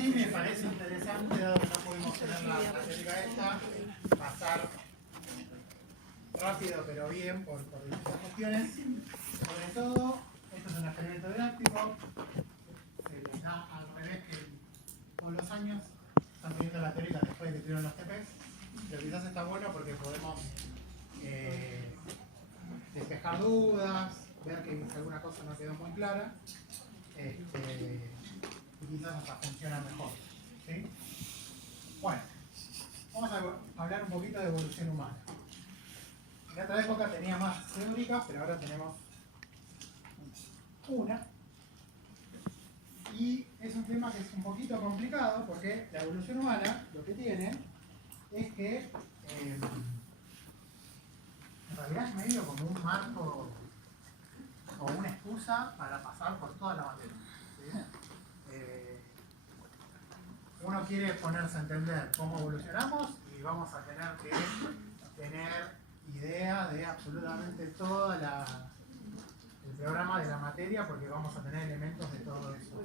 sí me parece interesante, dado que no pudimos tener la teórica esta, pasar rápido pero bien por distintas cuestiones. Sobre todo, esto es un experimento didáctico, se les da al revés que todos los años, están teniendo la teórica después de que tuvieron los TPs, pero quizás está bueno porque podemos despejar dudas, ver que alguna cosa no quedó muy clara, y quizás hasta funciona mejor. ¿Sí? Bueno, vamos a hablar un poquito de evolución humana. En otra época tenía más teóricas, pero ahora tenemos una. Y es un tema que es un poquito complicado porque la evolución humana lo que tiene es que en realidad es medio como un marco o una excusa para pasar por toda la materia. ¿Sí? Uno quiere ponerse a entender cómo evolucionamos y vamos a tener que tener idea de absolutamente todo el programa de la materia, porque vamos a tener elementos de todo eso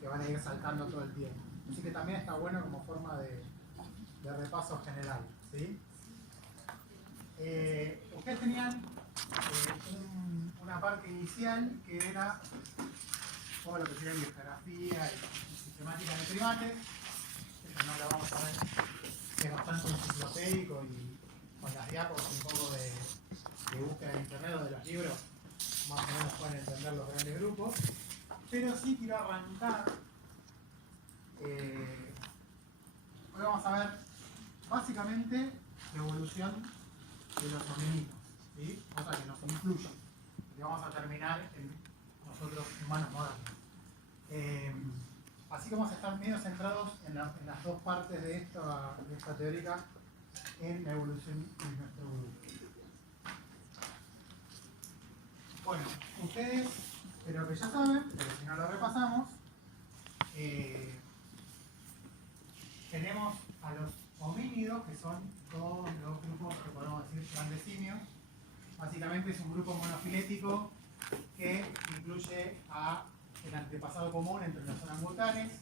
que van a ir saltando todo el tiempo. Así que también está bueno como forma de repaso general. ¿Sí? Ustedes tenían una parte inicial que era todo lo que sería biografía y sistemática de primates. Eso no lo vamos a ver, que es bastante enciclopédico y con las diapos un poco de búsqueda en internet o de los libros más o menos pueden entender los grandes grupos. Pero sí quiero arrancar. Hoy vamos a ver básicamente la evolución de los homínidos, ¿sí? Cosa que nos influye. Y vamos a terminar en nosotros humanos modernos. Así que vamos a estar medio centrados en las dos partes de esta teórica en la evolución de nuestro grupo. Bueno, ustedes, espero que ya saben, pero si no lo repasamos, tenemos a los homínidos, que son todos los grupos que podemos decir grandes simios. Básicamente es un grupo monofilético que incluye el antepasado común entre los orangutanes,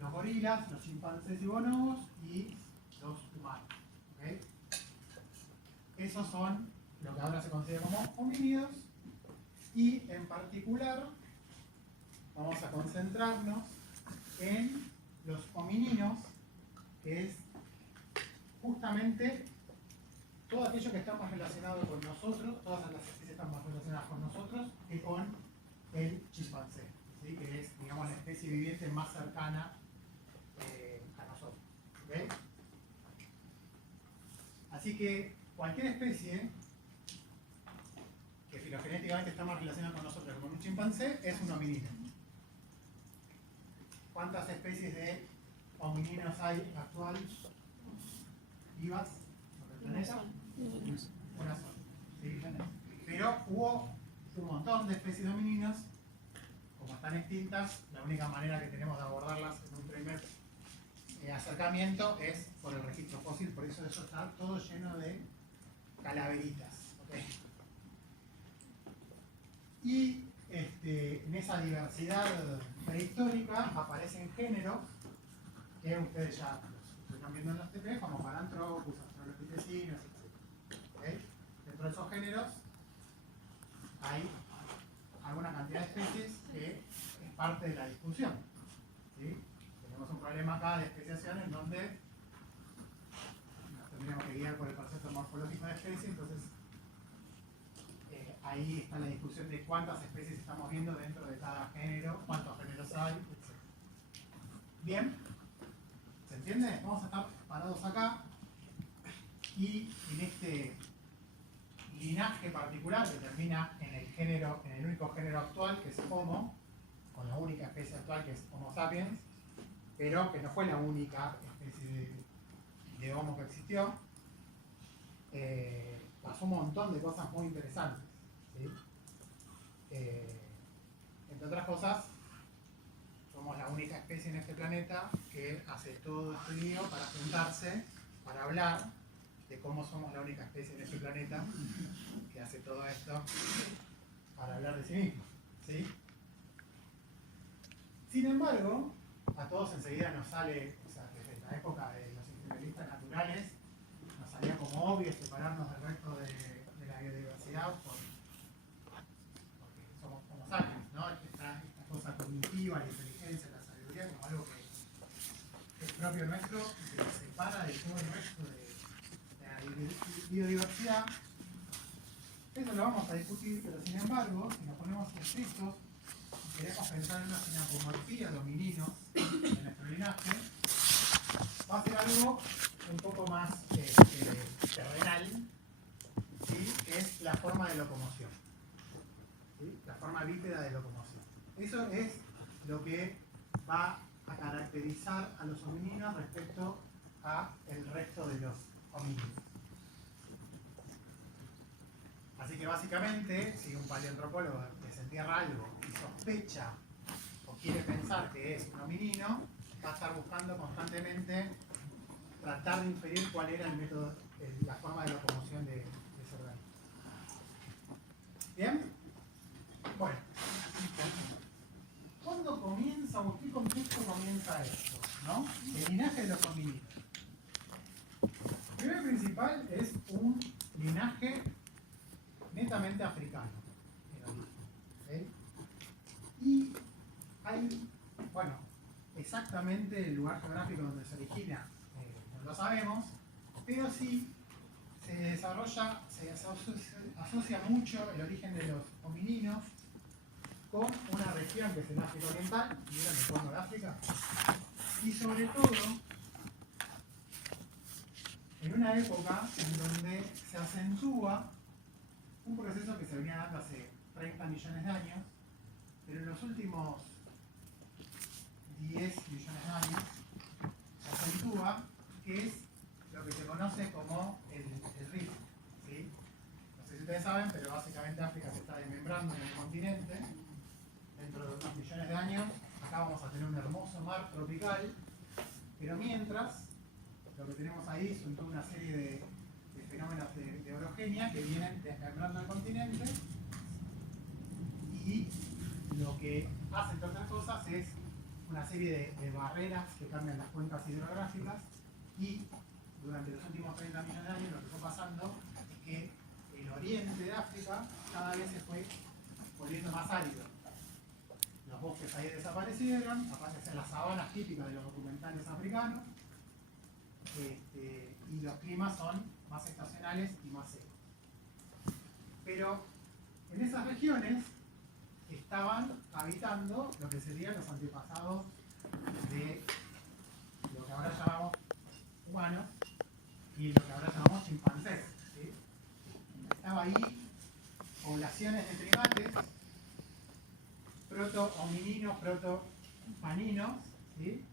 los gorilas, los chimpancés y bonobos y los humanos. ¿Okay? Esos son lo que ahora se considera como homínidos, y en particular vamos a concentrarnos en los homininos, que es justamente todo aquello que está más relacionado con nosotros, todas las especies están más relacionadas con nosotros que con el chimpancé, ¿sí? Que es, digamos, la especie viviente más cercana a nosotros. ¿Okay? Así que cualquier especie que filogenéticamente está más relacionada con nosotros que con un chimpancé es un hominino. ¿Cuántas especies de homininos hay actuales vivas sobre el planeta? Una sola. ¿Sí? Pero hubo un montón de especies de homininos. Como están extintas, la única manera que tenemos de abordarlas en un primer acercamiento es por el registro fósil, por eso está todo lleno de calaveritas. ¿Okay? Y en esa diversidad prehistórica aparecen géneros que ustedes ya los están viendo en los TP, como Paranthropus, Australopithecines, etc. ¿Okay? Dentro de esos géneros hay alguna cantidad de especies que es parte de la discusión. ¿Sí? Tenemos un problema acá de especiación en donde nos tendríamos que guiar por el concepto morfológico de especie, entonces ahí está la discusión de cuántas especies estamos viendo dentro de cada género, cuántos géneros hay, etc. ¿Bien? ¿Se entiende? Vamos a estar parados acá y en este linaje particular que termina en el único género actual, que es Homo, con la única especie actual que es Homo sapiens, pero que no fue la única especie de Homo que existió. Pasó un montón de cosas muy interesantes. ¿Sí? Entre otras cosas, somos la única especie en este planeta que hace todo este lío para juntarse, para hablar de cómo somos la única especie en este planeta que hace todo esto para hablar de sí mismo. ¿Sí? Sin embargo, a todos enseguida nos sale, o sea, desde la época de los integralistas naturales, nos salía como obvio separarnos del resto de la biodiversidad porque somos como sapiens, ¿no? Esta cosa cognitiva, la inteligencia, la sabiduría, como algo que es propio nuestro y que nos separa de todo el resto de la biodiversidad. Eso lo vamos a discutir, pero sin embargo, si nos ponemos estrictos y queremos pensar en una sinapomorfía de homininos en nuestro linaje, va a ser algo un poco más terrenal, ¿sí? Que es la forma de locomoción, ¿sí? La forma bípeda de locomoción. Eso es lo que va a caracterizar a los homininos respecto al resto de los homínidos. Así que básicamente, si un paleoantropólogo desentierra algo y sospecha o quiere pensar que es un hominino, va a estar buscando constantemente tratar de inferir cuál era el método, la forma de locomoción de ese organismo. ¿Bien? Bueno. ¿Cuándo comienza o en qué contexto comienza esto? ¿No? El linaje de los homínidos. Primero y principal es un linaje netamente africano en origen. ¿Okay? Y hay, bueno, exactamente el lugar geográfico donde se origina, no lo sabemos, pero sí se desarrolla, se asocia mucho el origen de los homininos con una región que es el África Oriental, y era el cuerno de África, y sobre todo en una época en donde se acentúa un proceso que se venía dando hace 30 millones de años, pero en los últimos 10 millones de años se acentúa, que es lo que se conoce como el rift, ¿sí? No sé si ustedes saben, pero básicamente África se está desmembrando en el continente. Dentro de unos millones de años, acá vamos a tener un hermoso mar tropical, pero mientras, lo que tenemos ahí son toda una serie de fenómenos de orogenia que vienen desmembrando el continente, y lo que hace, entre otras cosas, es una serie de barreras que cambian las cuencas hidrográficas, y durante los últimos 30 millones de años lo que fue pasando es que el oriente de África cada vez se fue volviendo más árido. Los bosques ahí desaparecieron, aparecen las sabanas típicas de los documentales africanos, y los climas son más estacionales y más secos. Pero en esas regiones estaban habitando lo que serían los antepasados de lo que ahora llamamos humanos y lo que ahora llamamos chimpancés, ¿sí? Estaba ahí poblaciones de primates, proto-homininos, proto-paninos, ¿sí?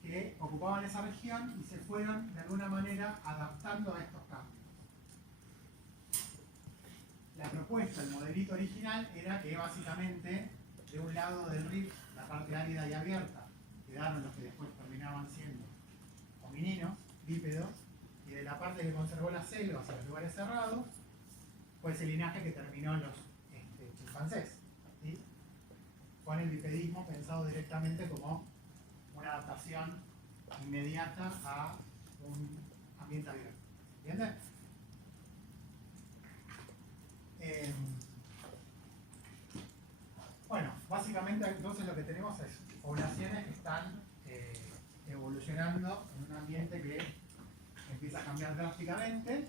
Que ocupaban esa región y se fueron de alguna manera adaptando a estos cambios. La propuesta, el modelito original, era que básicamente de un lado del rift, la parte árida y abierta, quedaron los que después terminaban siendo homininos, bípedos, y de la parte que conservó las selvas a los lugares cerrados, fue ese linaje que terminó en los chimpancés, ¿sí? Con el bipedismo pensado directamente como una adaptación inmediata a un ambiente abierto. ¿Entiendes? Bueno, básicamente entonces lo que tenemos es poblaciones que están evolucionando en un ambiente que empieza a cambiar drásticamente,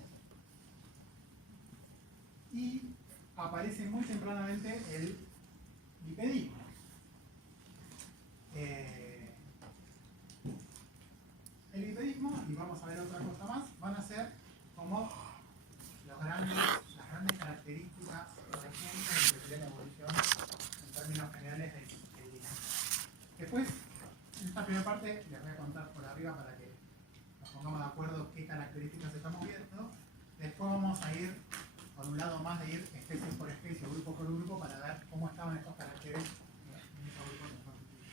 y aparece muy tempranamente el bipedismo. El bipedismo, y vamos a ver otra cosa más, van a ser como las grandes características recientes de lo que sería la evolución en términos generales del linaje. Después, en esta primera parte, les voy a contar por arriba para que nos pongamos de acuerdo qué características estamos viendo. Después vamos a ir por un lado más de ir especie por especie, grupo por grupo, para ver cómo estaban estos caracteres en esos grupos en particular.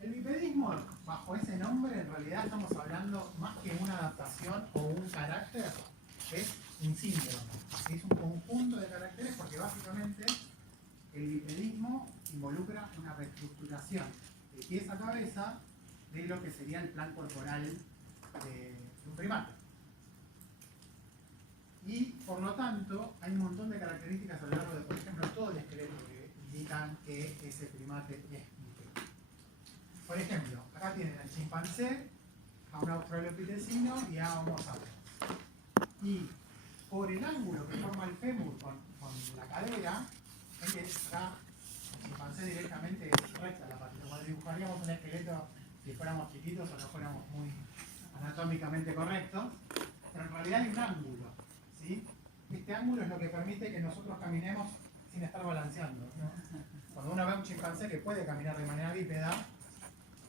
El bipedismo, bajo ese nombre, en realidad estamos hablando más que una adaptación o un carácter, es un síndrome. Es un conjunto de caracteres porque básicamente el bipedismo involucra una reestructuración de pies a cabeza de lo que sería el plan corporal de un primate. Y por lo tanto, hay un montón de características a lo largo de, por ejemplo, todo el esqueleto que indican que ese primate es bípedo. Por ejemplo, acá tienen al chimpancé, a un australopithecino y a Homo sapiens. Y por el ángulo que forma el fémur con la cadera, ven que acá el chimpancé directamente es recta la patita. Cuando dibujaríamos un esqueleto si fuéramos chiquitos o no fuéramos muy anatómicamente correctos, pero en realidad hay un ángulo, ¿sí? Este ángulo es lo que permite que nosotros caminemos sin estar balanceando, ¿no? Cuando uno ve a un chimpancé que puede caminar de manera bípeda,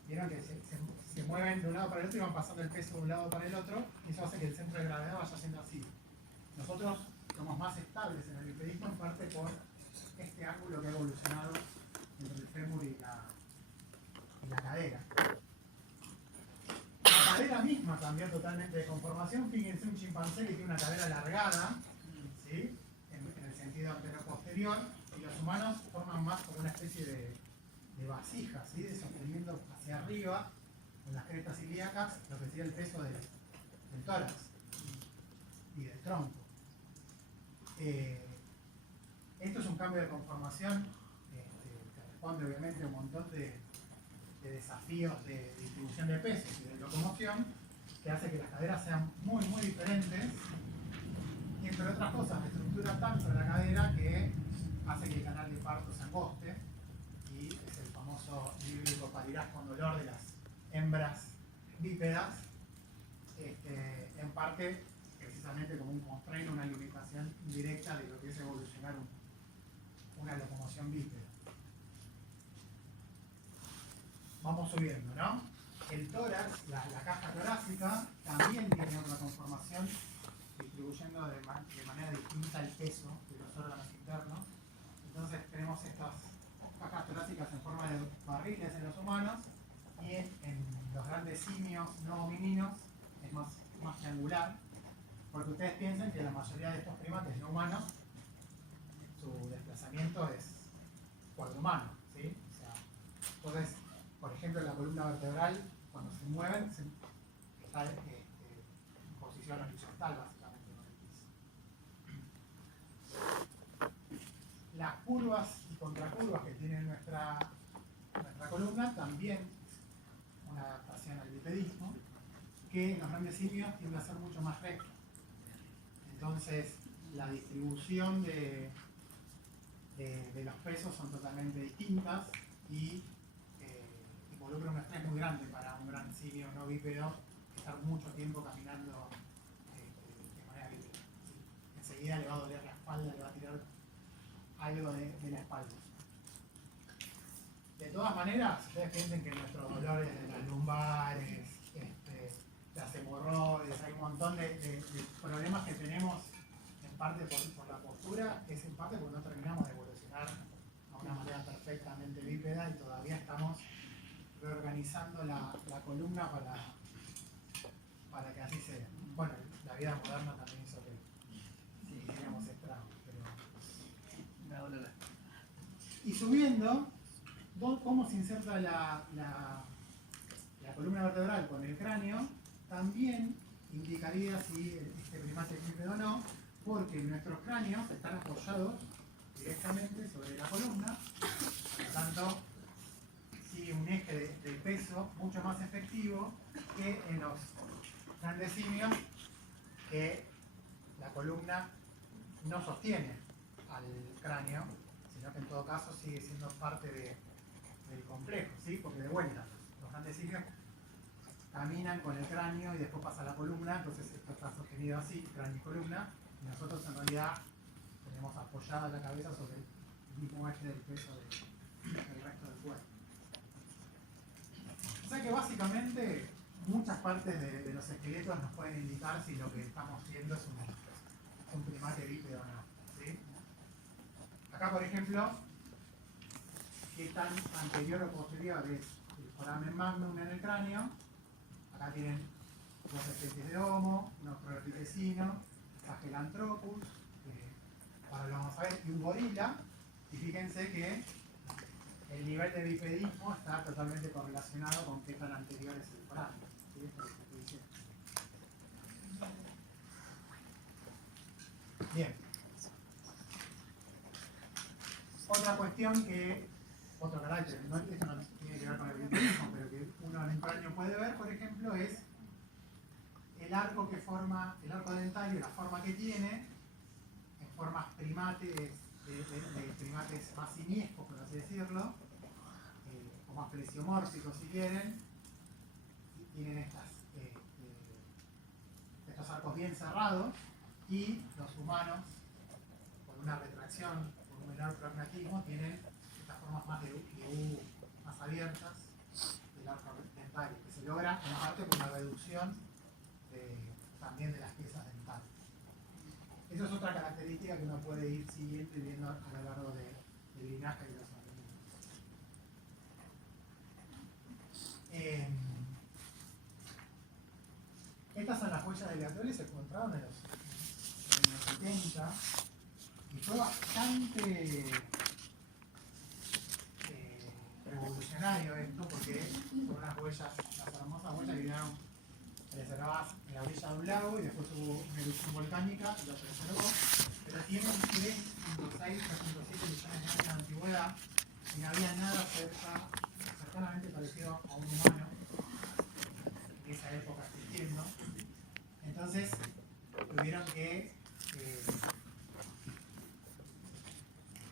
vieron que se mueven de un lado para el otro y van pasando el peso de un lado para el otro, y eso hace que el centro de gravedad vaya siendo así. Nosotros somos más estables en el bipedismo en parte por este ángulo que ha evolucionado entre el fémur y la cadera. La cadera misma cambió totalmente de conformación. Fíjense un chimpancé que tiene una cadera alargada, ¿sí? en el sentido anterior-posterior, y los humanos forman más como una especie de vasija, ¿sí? De sosteniendo hacia arriba, con las crestas ilíacas, lo que sería el peso del tórax y del tronco. Esto es un cambio de conformación que responde obviamente a un montón de desafíos de distribución de pesos y de locomoción, que hace que las caderas sean muy diferentes, y entre otras cosas la estructura tanto de la cadera que hace que el canal de parto se angoste, y es el famoso bíblico parirás con dolor de las hembras bípedas, en parte precisamente como un constraint, una limitación indirecta de lo que es evolucionar una locomoción bípeda. Vamos subiendo, ¿no? El tórax, la caja torácica, también tiene otra conformación, distribuyendo de manera distinta el peso de los órganos internos. Entonces tenemos estas cajas torácicas en forma de barriles en los humanos, y en los grandes simios no homininos es más triangular, porque ustedes piensan que la mayoría de estos primates no humanos, su desplazamiento es cuadrumano, ¿sí? O sea, entonces, por ejemplo, la columna vertebral, cuando se mueven, está en posición horizontal, básicamente, con el piso. Las curvas y contracurvas que tiene nuestra columna también es una adaptación al bipedismo, que en los grandes simios tiende a ser mucho más recta. Entonces, la distribución de los pesos son totalmente distintas y involucra un estrés muy grande para un gran simio no bípedo estar mucho tiempo caminando de manera bípeda. ¿Sí? Enseguida le va a doler la espalda, le va a tirar algo de la espalda. De todas maneras, ustedes piensen que nuestros dolores de las lumbares, las hemorroides, hay un montón de problemas que tenemos en parte por la postura, es en parte porque no terminamos de evolucionar a una manera perfectamente bípeda y todavía estamos reorganizando la columna para que así sea. Bueno, la vida moderna también hizo que hiciéramos estragos, pero... Y subiendo, cómo se inserta la columna vertebral con el cráneo, también indicaría si este primate es bípedo o no, porque nuestros cráneos están apoyados directamente sobre la columna, por lo tanto, sigue un eje de peso mucho más efectivo que en los grandes simios, que la columna no sostiene al cráneo, sino que en todo caso sigue siendo parte del complejo, ¿sí? Porque de vuelta, los grandes simios caminan con el cráneo y después pasa la columna, entonces esto está sostenido así, cráneo y columna, y nosotros en realidad tenemos apoyada la cabeza sobre el mismo eje del peso del resto del cuerpo. O sea que básicamente muchas partes de los esqueletos nos pueden indicar si lo que estamos viendo es un primate bípedo o no, ¿sí? Acá, por ejemplo, qué tan anterior o posterior es el foramen magnum en el cráneo. Acá tienen dos especies de Homo, un australopithecino, Sahelanthropus, ahora lo vamos a ver, y un gorila. Y fíjense que el nivel de bipedismo está totalmente correlacionado con qué tan anterior es el cráneo. ¿Sí? Esto es lo que estoy diciendo. Bien. Otra cuestión otro carácter, esto no tiene que ver con el bipedismo, pero que uno en un cráneo puede ver, por ejemplo, es el arco que forma, el arco dentario, la forma que tiene, en formas primates, de primates más simiescos, por así decirlo, o más plesiomórficos si quieren, tienen estos arcos bien cerrados, y los humanos, con una retracción, por un menor pragmatismo, tienen estas formas más de U, más abiertas del arco dentario, que se logra en parte por una reducción también de las piezas dentales. Esa es otra característica que uno puede ir siguiendo y viendo a lo largo del linaje de los organismos. Estas son las huellas de Leotolle, se encontraron en los 70 y fue bastante revolucionario esto, porque son unas huellas, las hermosas huellas que quedaron preservadas en la orilla de un lago y después hubo una erupción volcánica y lo preservó, pero tienen 3.6, 3.7 millones de años de antigüedad y no había nada cercanamente parecido a un humano en esa época existiendo. Entonces tuvieron que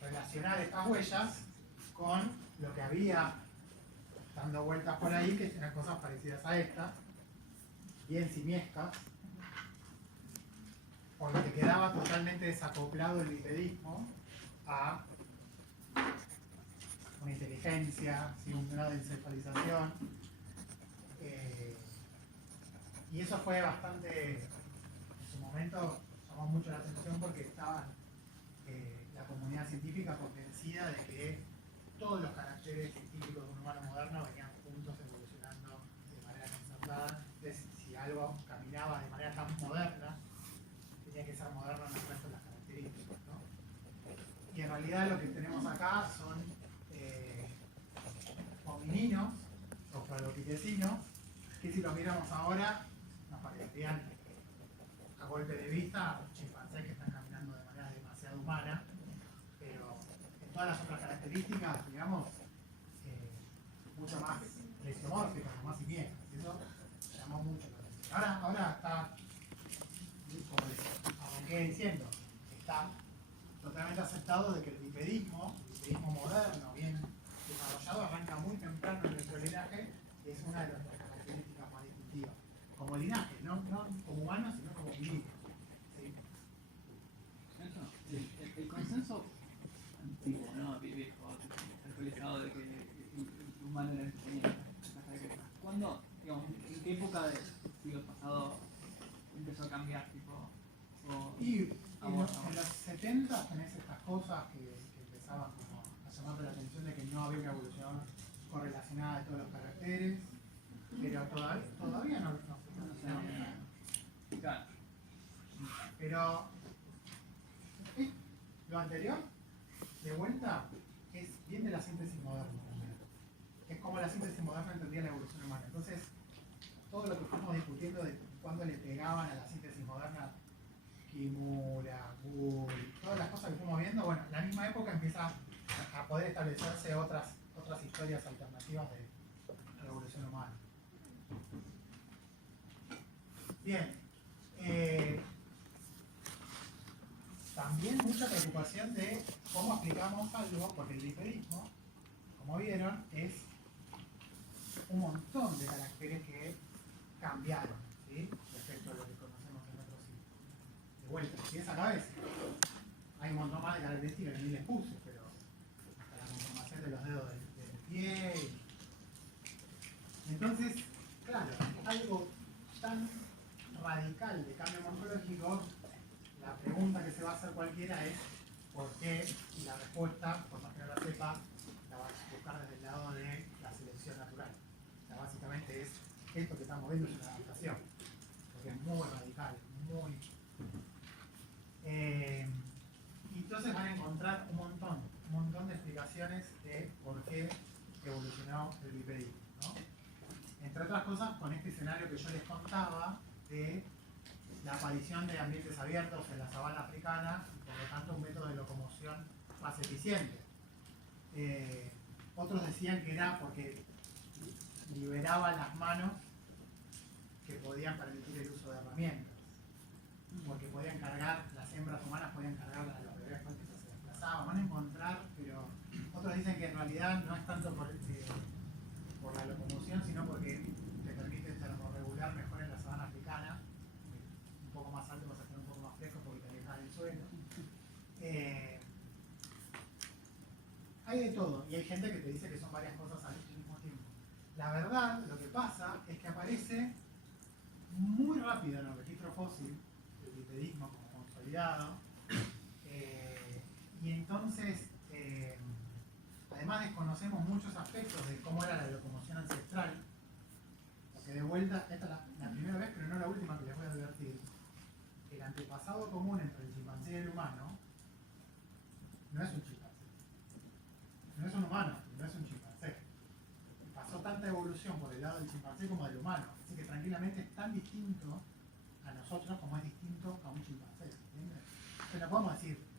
relacionar estas huellas con lo que había dando vueltas por ahí, que eran cosas parecidas a estas, bien simiescas, por lo que quedaba totalmente desacoplado el bipedismo a una inteligencia, sin un grado de encefalización. Y eso fue bastante, en su momento llamó mucho la atención porque estaba la comunidad científica convencida de que todos los caracteres científicos de un humano moderno venían juntos evolucionando de manera concertada. Entonces, si algo caminaba de manera tan moderna, tenía que ser moderno en el resto de las características, ¿no? Y en realidad lo que tenemos acá son homininos, o australopitecinos, que si los miramos ahora, nos parecerían, a golpe de vista, chimpancés que están caminando de manera demasiado humana, pero en todas las otras características, digamos, mucho más plesiomórficas, más simiescas. Eso llamó mucho la atención. Ahora está, como les arranqué diciendo, está totalmente aceptado de que el bipedismo moderno, bien desarrollado, arranca muy temprano en nuestro linaje y es una de nuestras características más distintivas. Como linaje, no como humanos, sino como individuos. ¿Sí? El consenso antiguo, ¿no? Viejo, actualizado de que el humano era el que tenía las características. ¿Cuándo, digamos, en qué época del siglo pasado empezó a cambiar? En los 70 tenés estas cosas que empezaban como a llamarte la atención de que no había una evolución correlacionada de todos los caracteres, pero todavía no se conoce. Claro. Pero lo anterior, de vuelta, es bien de la síntesis moderna también. Es como la síntesis moderna entendía la evolución humana. Entonces, todo lo que fuimos discutiendo de cuándo le pegaban a la síntesis moderna, Kimura, Gould, todas las cosas que fuimos viendo, bueno, en la misma época empieza a poder establecerse otras historias alternativas de la evolución humana. Bien. También mucha preocupación de cómo explicamos algo, porque el bipedismo, como vieron, es un montón de caracteres que cambiaron, ¿sí? Respecto a lo que conocemos en otros sitios. De vuelta, si es a la vez, hay un montón más de características que ni les puse, pero hasta la conformación de los dedos del pie. Entonces, claro, algo tan radical de cambio morfológico, la pregunta que se va a hacer cualquiera es ¿por qué? Y la respuesta, por más que no la sepa, la va a buscar desde el lado de la selección natural. O sea, básicamente es esto que estamos viendo es una adaptación, porque es muy radical, muy... y entonces van a encontrar un montón montón de explicaciones de por qué evolucionó el bipedismo, ¿no? Entre otras cosas, con este escenario que yo les contaba de la aparición de ambientes abiertos en la sabana africana y por lo tanto un método de locomoción más eficiente. Otros decían que era porque liberaban las manos que podían permitir el uso de herramientas, porque podían cargar, las hembras humanas podían cargar a los bebés cuando se desplazaban. Van a encontrar, pero otros dicen que en realidad no es tanto por la locomoción, sino porque te permite termorregular mejor en la sabana africana. Un poco más alto vas a estar un poco más fresco porque te alejas del suelo. Hay de todo, y hay gente que te dice que son varias cosas al mismo tiempo. La verdad, lo que pasa es que aparece muy rápido en el registro fósil el bipedismo como consolidado, y entonces además desconocemos muchos aspectos de cómo era la locomoción ancestral, porque de vuelta, esta es la primera vez, pero no la última que les voy a advertir. El antepasado común entre el chimpancé y el humano no es un chimpancé, no es un humano, no es un chimpancé. Pasó tanta evolución por el lado del chimpancé como del humano, así que tranquilamente es tan distinto a nosotros como es distinto a un chimpancé, ¿entiendes? Entonces no podemos decir,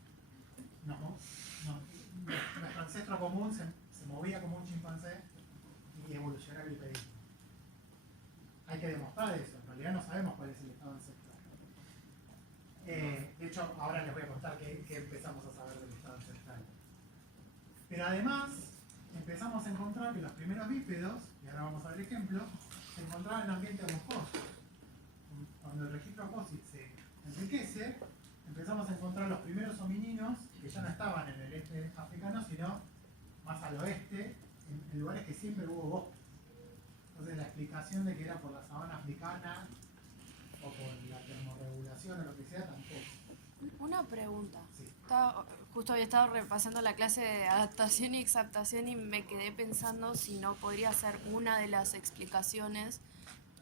nuestro ancestro común se movía como un chimpancé y evolucionó el bipedismo. Hay que demostrar eso, en realidad no sabemos cuál es el estado ancestral. De hecho, ahora les voy a contar qué empezamos a saber del estado ancestral. Pero además, empezamos a encontrar que los primeros bípedos, y ahora vamos a ver ejemplos, se encontraban en ambientes boscosos. Cuando el registro fósil se enriquece, empezamos a encontrar los primeros homininos que ya no estaban en el este africano, sino más al oeste, en lugares que siempre hubo bosques. Entonces la explicación de que era por la sabana africana o por la termorregulación o lo que sea, tampoco. Una pregunta. Sí. Justo había estado repasando la clase de adaptación y exaptación y me quedé pensando si no podría ser una de las explicaciones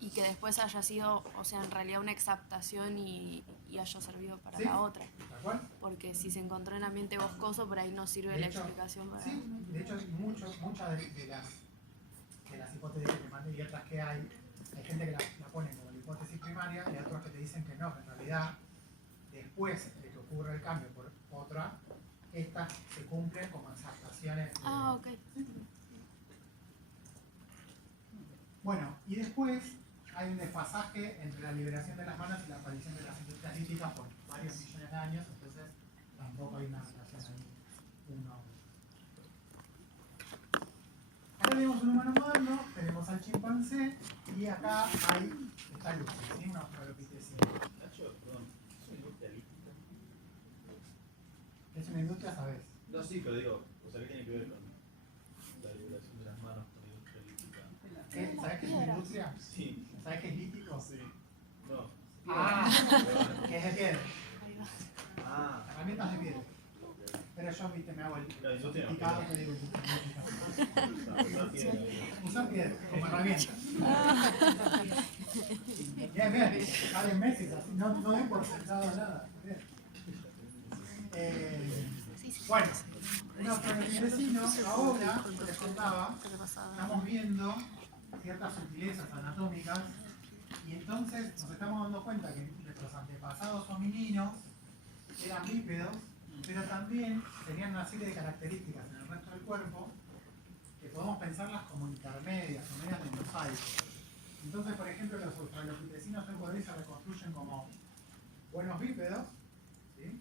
y que después haya sido, o sea, en realidad una exaptación y haya servido para ¿Sí? la otra. ¿De acuerdo? Porque si se encontró en ambiente boscoso, por ahí no sirve De la hecho, explicación para... Sí, de hecho muchas de las hipótesis que te mandé y otras que hay gente que la pone como la hipótesis primaria y otros que te dicen que no, que en realidad después de que ocurre el cambio por otra, estas se cumplen como exaptaciones. Ah, ok. Bueno, y después hay un desfasaje entre la liberación de las manos y la aparición de las industrias líticas por varios millones de años, entonces tampoco hay una relación ahí uno a uno. Acá tenemos un humano moderno, tenemos al chimpancé y acá está Lucy, ¿sí? Una australopithecina. Nacho, perdón, ¿es una industria lítica? ¿Es una industria, sabes? No, sí, pero digo, o sea, ¿qué tiene que ver con la liberación de las manos con la industria lítica? ¿Sabes qué es una industria? Sí, ¿Sabes qué es lítico? sí. No. Ah, que es de piedra. Ahí va. Ah, Herramientas de piedra. Pero yo, viste, me hago el la industria no. picado que digo Usar piedra. usar piedra como herramienta. Bien, bien. Valen meses, así, no den por sentado nada. Bien. Bueno, nuestros vecinos ahora, como les contaba, estamos viendo ciertas sutilezas anatómicas y entonces nos estamos dando cuenta que nuestros antepasados homininos eran bípedos, pero también tenían una serie de características en el resto del cuerpo que podemos pensarlas como intermedias o medias de mosaico. Entonces, por ejemplo, los australopithecinos hoy por hoy se reconstruyen como buenos bípedos, ¿sí?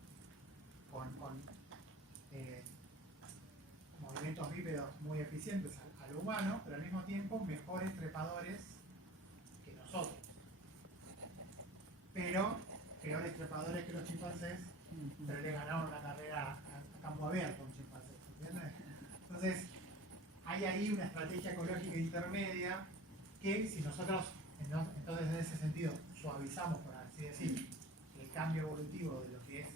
con movimientos bípedos muy eficientes al humano, pero al mismo tiempo mejores trepadores que nosotros. Pero peores trepadores que los chimpancés, pero le ganaron una carrera a campo abierto a un chimpancé, ¿entiendes? Entonces, hay ahí una estrategia ecológica intermedia que si nosotros, entonces en ese sentido, suavizamos, por así decir, el cambio evolutivo de lo que es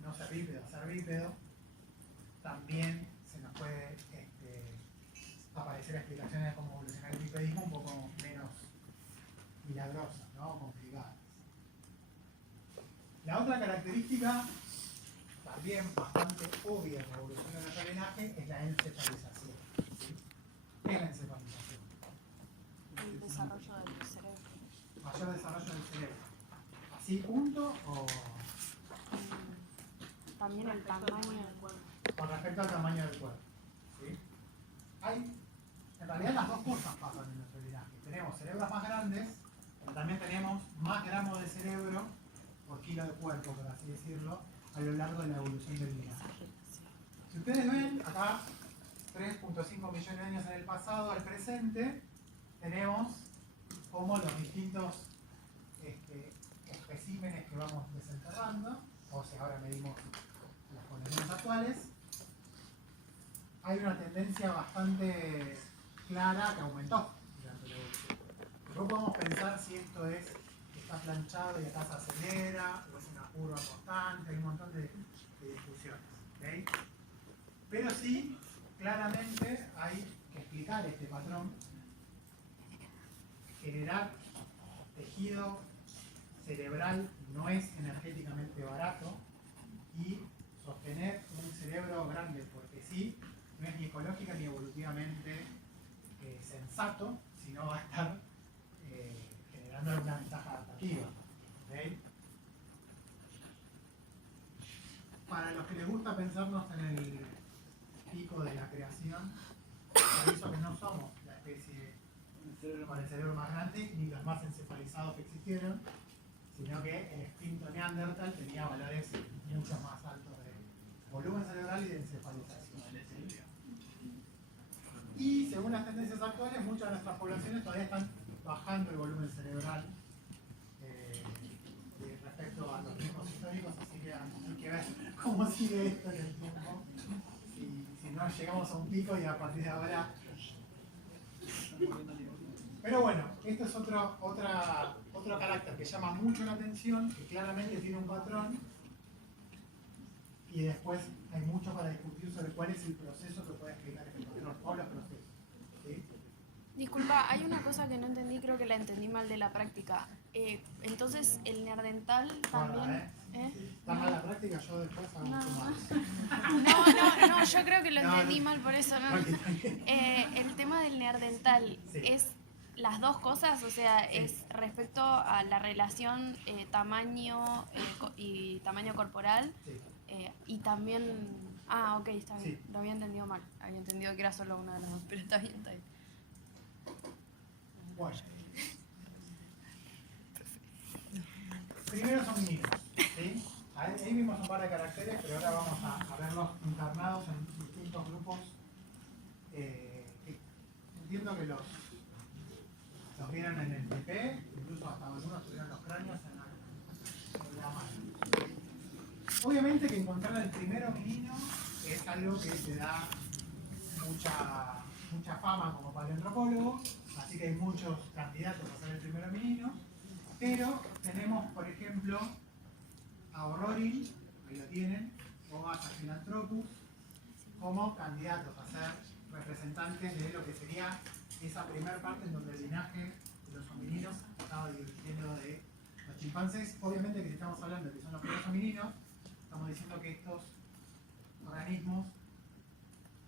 no ser bípedo a ser bípedo, también se nos puede aparecer explicaciones de cómo evolucionar el bipedismo un poco menos milagrosas, ¿no? Complicadas. La otra característica también bastante obvia en la evolución del neurolinaje es la encefalización. ¿Qué es la encefalización? El desarrollo del cerebro. Mayor desarrollo del cerebro. ¿Así punto o También el tamaño del cuerpo. con respecto al tamaño del cuerpo? ¿Sí? En realidad las dos cosas pasan en nuestro linaje. Tenemos cerebros más grandes, pero también tenemos más gramos de cerebro por kilo de cuerpo, por así decirlo, a lo largo de la evolución del linaje. Si ustedes ven, acá 3.5 millones de años en el pasado al presente, tenemos como los distintos especímenes que vamos desenterrando, o sea, ahora medimos las condiciones actuales, hay una tendencia bastante clara que aumentó durante la evolución. No podemos pensar si esto está planchado y acá se acelera, o es una curva constante, hay un montón de discusiones. ¿Okay? Pero sí, claramente hay que explicar este patrón. Generar tejido cerebral no es energéticamente barato y sostener un cerebro grande porque sí, no es ni ecológica ni evolutivamente sensato, sino va a estar generando alguna ventaja adaptativa. ¿Okay? Para los que les gusta pensarnos en el pico de la creación, aviso que no somos la especie con el cerebro más grande ni los más encefalizados que existieron, sino que el extinto Neandertal tenía valores mucho más altos de volumen cerebral y de encefalización. Y según las tendencias actuales, muchas de nuestras poblaciones todavía están bajando el volumen cerebral respecto a los tiempos históricos, así que hay que ver cómo sigue esto en el tiempo, si no llegamos a un pico y a partir de ahora. Pero bueno, esto es otro carácter que llama mucho la atención, que claramente tiene un patrón, y después hay mucho para discutir sobre cuál es el proceso que puede explicar este patrón, o los procesos. ¿Sí? Disculpa, hay una cosa que no entendí, creo que la entendí mal de la práctica. Entonces, el neandertal también... Está mal la práctica, yo después hago mucho mal. No, yo creo que lo entendí mal, por eso no. El tema del neandertal es las dos cosas, o sea, es respecto a la relación tamaño y tamaño corporal, y también... Ah, ok, está bien, lo había entendido mal, había entendido que era solo una de las dos, pero está bien, está bien. Bueno. Primero son mínimos, ¿sí? Ahí vimos un par de caracteres, pero ahora vamos a verlos encarnados en distintos grupos. Entiendo que los vieron en el PP, incluso hasta algunos tuvieron los cráneos en la mano. Obviamente que encontrar el primer hominino es algo que te da mucha fama como paleoantropólogo, así que hay muchos candidatos a ser el primer hominino, pero tenemos, por ejemplo, a Orrorin, ahí lo tienen, o a Sahelanthropus, como candidatos a ser representantes de lo que sería esa primera parte en donde el linaje de los homininos estaba divirtiendo de los chimpancés. Obviamente que si estamos hablando de que son los primeros homininos, estamos diciendo que estos organismos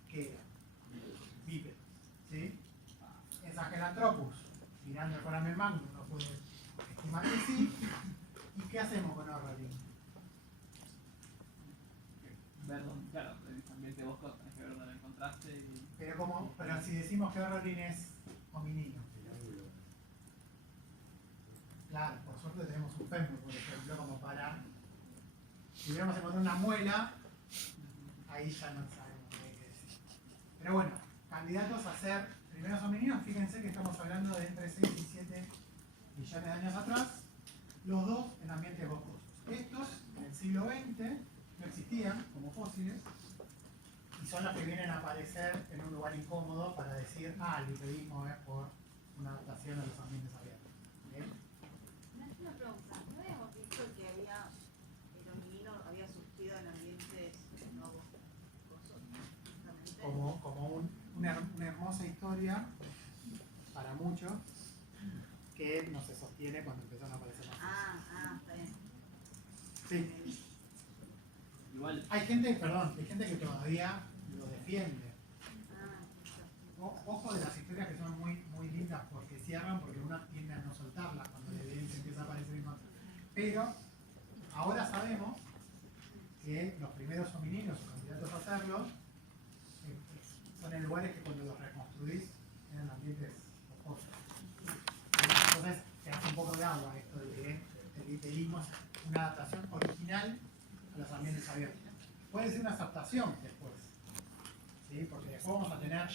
que eran bípedos, ¿sí? En Sahelanthropus, mirando el foramen magnum, uno puede estimar que sí. ¿Y qué hacemos con Orrorin? Claro, también vos tenés que ver dónde lo encontraste. Pero si decimos que Orrorin es hominino. Claro, por suerte tenemos un fémur, por ejemplo, como para... Si hubiéramos encontrado una muela, ahí ya no sabemos qué hay que decir. Pero bueno, candidatos a ser primeros homininos, fíjense que estamos hablando de entre 6 y 7 millones de años atrás, los dos en ambientes boscosos. Estos, en el siglo XX, no existían como fósiles, y son los que vienen a aparecer en un lugar incómodo para decir, el bipedismo es por una adaptación a los ambientes abiertos. ¿Okay? Una pregunta, ¿no habíamos visto que el hominino había surgido en ambientes no boscosos, justamente? Como una hermosa historia para muchos que no se sostiene cuando empezaron a aparecer más. Está bien. Sí. igual. Hay gente que todavía lo defiende. Ojo de las historias que son muy, muy lindas porque cierran, porque uno tiende a no soltarlas cuando la evidencia empieza a aparecer en contra. Pero ahora sabemos que los primeros homininos o candidatos a hacerlo son en lugares que cuando los reconstruís eran ambientes opuestos. Entonces se hace un poco de agua esto de que el literismo es una adaptación original a los ambientes abiertos. Puede ser una adaptación después, ¿sí? Porque después vamos a tener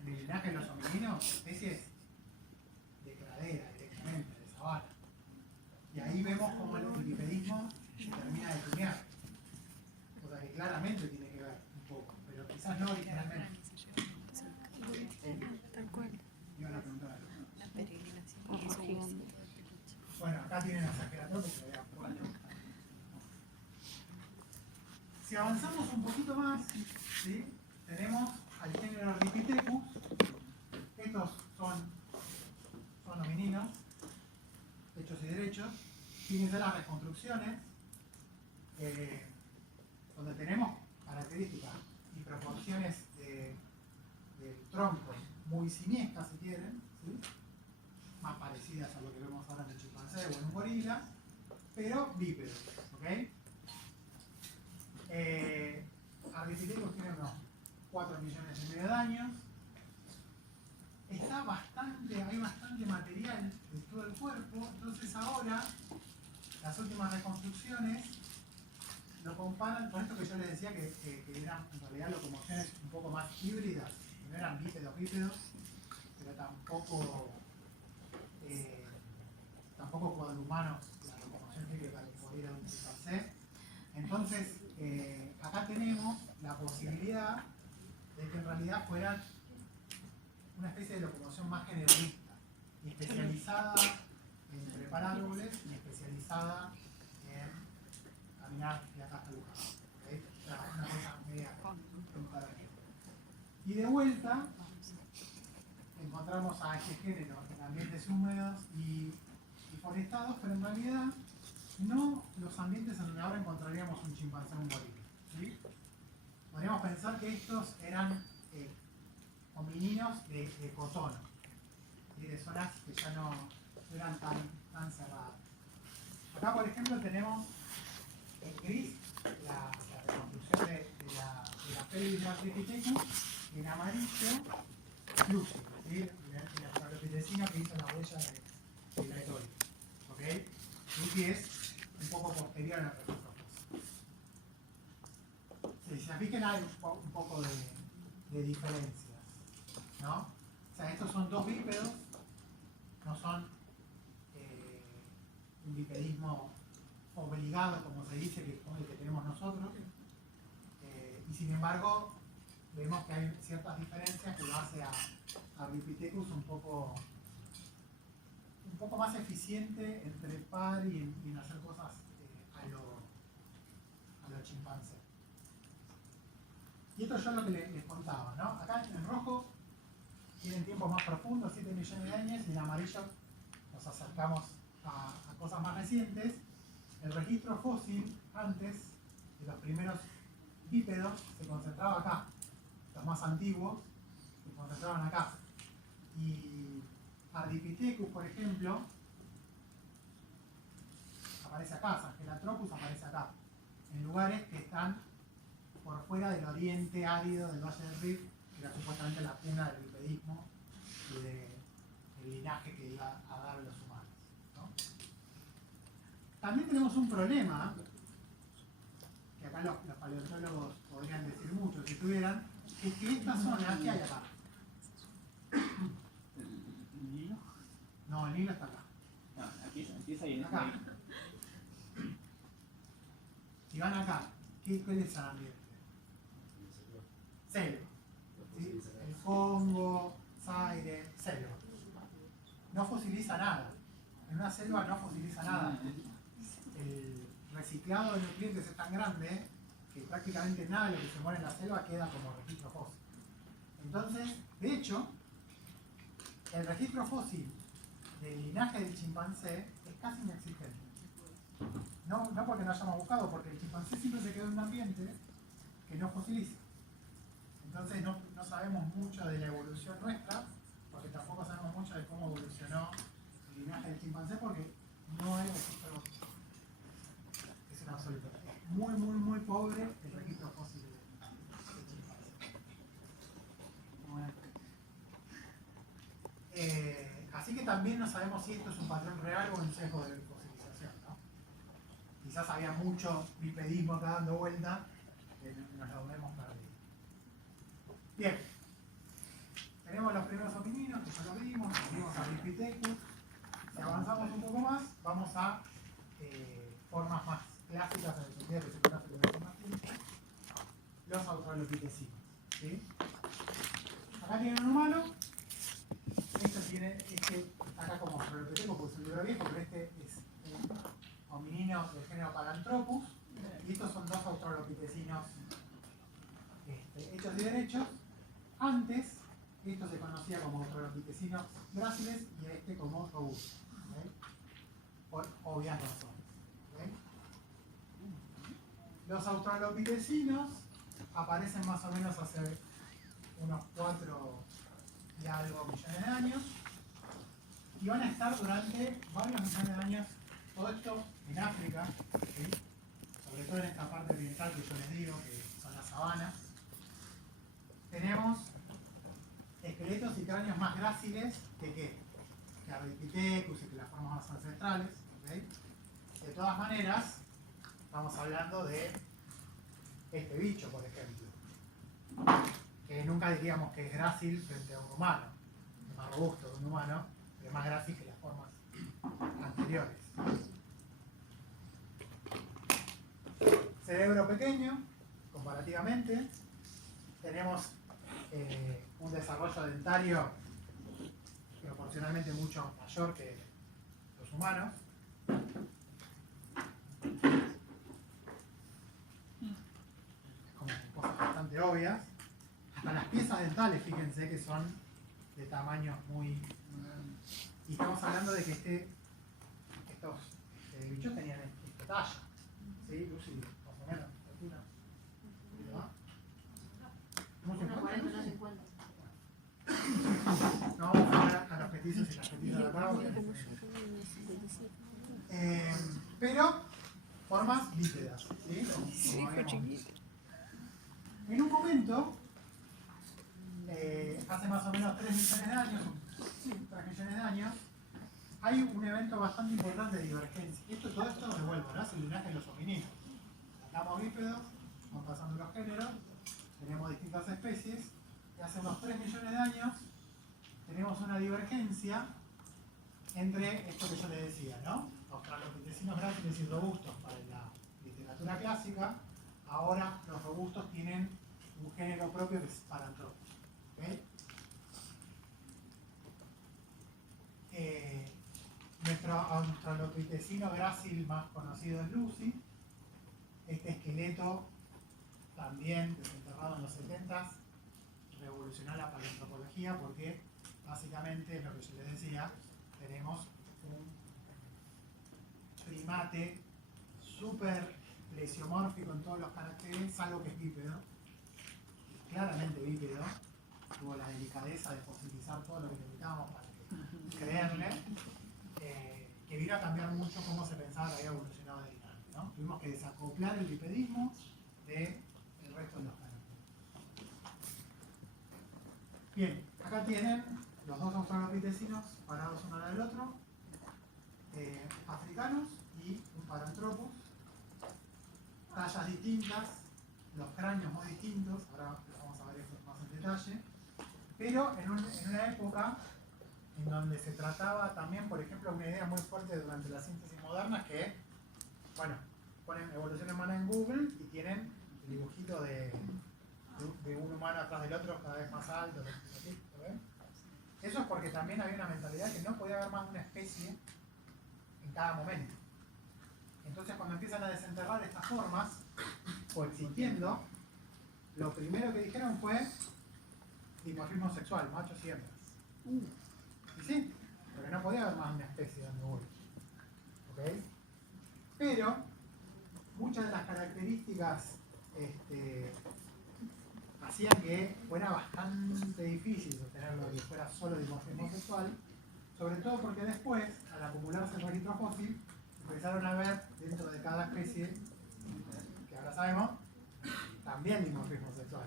en el linaje de los homininos especies de pradera directamente, de sabana. Y ahí vemos cómo el bipedismo se termina de tunear. O sea que claramente tiene que ver un poco, pero quizás no originalmente. Tal cual. Iban a preguntar algo. La peregrinación. Bueno, acá tienen el exagerator que se vea bueno. Si avanzamos un poquito más, ¿sí? Tenemos al género Ripithecus. Estos son homininos, hechos y derechos. Fíjense las reconstrucciones, donde tenemos características y proporciones de troncos muy simiescas, si quieren, ¿sí? Más parecidas a lo que vemos ahora en el chimpancé o en un gorila, pero bípedos, ¿ok? Ardipithecus tiene unos 4 millones y medio de años. Hay bastante material de todo el cuerpo, entonces ahora las últimas reconstrucciones lo comparan con esto que yo les decía que eran en realidad locomociones un poco más híbridas, que no eran bípedos, pero tampoco cuadrumanos, la locomoción típica que podría un chimpancé. Entonces, acá tenemos la posibilidad de que en realidad fueran una especie de locomoción más generalista y especializada en trepar árboles y especializada en caminar de acá hasta Luján. ¿Okay? O sea, una cosa media punta. Y de vuelta encontramos a este género en ambientes húmedos y forestados, pero en realidad no los ambientes en donde ahora encontraríamos un chimpancé o un gorila, ¿sí? Podríamos pensar que estos eran homininos de cotono, ¿sí? De zonas que ya no eran tan cerradas. Acá, por ejemplo, tenemos en gris la reconstrucción de la pelvis de Ardipithecus, y en amarillo lúcido, ¿sí? El australopithecino que hizo la huella de la etólica, ¿ok? Y que es un poco posterior a la reconstrucción. Si se fijan hay un poco de diferencias, ¿no? O sea, estos son dos bípedos, no son un bipedismo obligado, como se dice, que es como el que tenemos nosotros, y sin embargo vemos que hay ciertas diferencias que lo hace a Ardipithecus un poco más eficiente en trepar y en hacer cosas a lo chimpancé. Y esto yo es lo que les contaba, ¿no? Acá en rojo tienen tiempos más profundos, 7 millones de años, y en amarillo nos acercamos a cosas más recientes. El registro fósil antes de los primeros bípedos se concentraba acá. Los más antiguos se concentraban acá. Y Ardipithecus, por ejemplo, aparece acá, Sahelanthropus aparece acá, en lugares que están por fuera del oriente árido del Valle del Rift, que era supuestamente la cuna del bipedismo y del linaje que iba a dar a los humanos, ¿no? También tenemos un problema, que acá los paleontólogos podrían decir mucho si tuvieran, es que esta zona, ¿qué hay acá? ¿El Nilo? No, el Nilo está acá. No, aquí empieza y en Acá. Si van acá, ¿qué es el ambiente? Selva. ¿Sí? El Congo, Zaire, selva. No fosiliza nada. En una selva no fosiliza nada. El reciclado de nutrientes es tan grande que prácticamente nada de lo que se muere en la selva queda como registro fósil. Entonces, de hecho, el registro fósil del linaje del chimpancé es casi inexistente. no porque no hayamos buscado, porque el chimpancé siempre se quedó en un ambiente que no fosiliza. Entonces no sabemos mucho de la evolución nuestra, porque tampoco sabemos mucho de cómo evolucionó el linaje del chimpancé, porque no hay registro. Es un absoluto. Es muy pobre el registro fósil del chimpancé. Bueno, Así que también no sabemos si esto es un patrón real o un sesgo de fosilización, ¿no? Quizás había mucho bipedismo acá dando vuelta, que nos lo vemos perdido. Bien, tenemos los primeros homininos, que ya lo vimos a Bipithecus. Si avanzamos un poco más, vamos a formas más clásicas, en el sentido que se puede hacer más simple, los australopithecinos, ¿sí? Acá tienen un humano. Este tiene, acá como australopithecus, porque es un libro viejo, pero este es un hominino del género Paranthropus. Y estos son dos australopithecinos hechos y derechos. Antes, esto se conocía como australopithecinos gráciles y este como robustos, ¿okay? Por obvias razones, ¿okay? Los australopithecinos aparecen más o menos hace unos 4 y algo millones de años y van a estar durante varios millones de años, todo esto en África, ¿sí? Sobre todo en esta parte oriental que yo les digo, que son las sabanas. Tenemos esqueletos y cráneos más gráciles que Ardipithecus y que las formas más ancestrales, ¿okay? De todas maneras, estamos hablando de este bicho, por ejemplo, que nunca diríamos que es grácil frente a un humano, es más robusto que un humano, pero es más grácil que las formas anteriores. Cerebro pequeño, comparativamente. Tenemos un desarrollo dentario proporcionalmente mucho mayor que los humanos. Como cosas bastante obvias. Hasta las piezas dentales, fíjense que son de tamaños muy... Y estamos hablando de que estos bichos tenían esta talla. ¿Sí, Lucy? Más o menos, altura. ¿Cómo se encuentra, Lucy? No, vamos a ver a los petizos y las petizas de acá. Pero formas bípedas, ¿sí? Como habíamos. En un momento, hace más o menos 3 millones de años, 3 millones de años, hay un evento bastante importante de divergencia. Todo esto de vuelta, ¿no? Es el linaje de los homininos. Estamos bípedos, van pasando los géneros, tenemos distintas especies, y hace unos 3 millones de años tenemos una divergencia entre esto que yo les decía, ¿no? Australopithecinos gráciles y robustos para la literatura clásica. Ahora los robustos tienen un género propio que es Paranthropus. ¿Okay? Nuestro australopithecino grácil más conocido es Lucy. Este esqueleto, también desenterrado en los 70s, revolucionó la paleoantropología porque básicamente, lo que yo les decía, tenemos un primate súper plesiomórfico en todos los caracteres, salvo que es bípedo, claramente bípedo. Tuvo la delicadeza de fosilizar todo lo que necesitábamos para creerle, que vino a cambiar mucho cómo se pensaba que había evolucionado el linaje, ¿no? Tuvimos que desacoplar el bipedismo del resto de los caracteres. Bien, acá tienen los dos australopithecinos parados uno al lado del otro, africanos y un Paranthropus, tallas distintas, los cráneos muy distintos, ahora vamos a ver esto más en detalle, pero en una época en donde se trataba también, por ejemplo, una idea muy fuerte durante la síntesis moderna, que, bueno, ponen evolución humana en Google y tienen el dibujito de un humano atrás del otro cada vez más alto, ¿ven? Eso es porque también había una mentalidad que no podía haber más de una especie en cada momento. Entonces, cuando empiezan a desenterrar estas formas, coexistiendo, lo primero que dijeron fue dimorfismo sexual, machos y hembras. Y sí, porque no podía haber más de una especie dando vueltas. ¿Ok? Pero muchas de las características hacían que fuera bastante difícil sostener lo que fuera solo dimorfismo sexual, sobre todo porque después, al acumularse el registro fósil, empezaron a ver dentro de cada especie, que ahora sabemos, también dimorfismo sexual.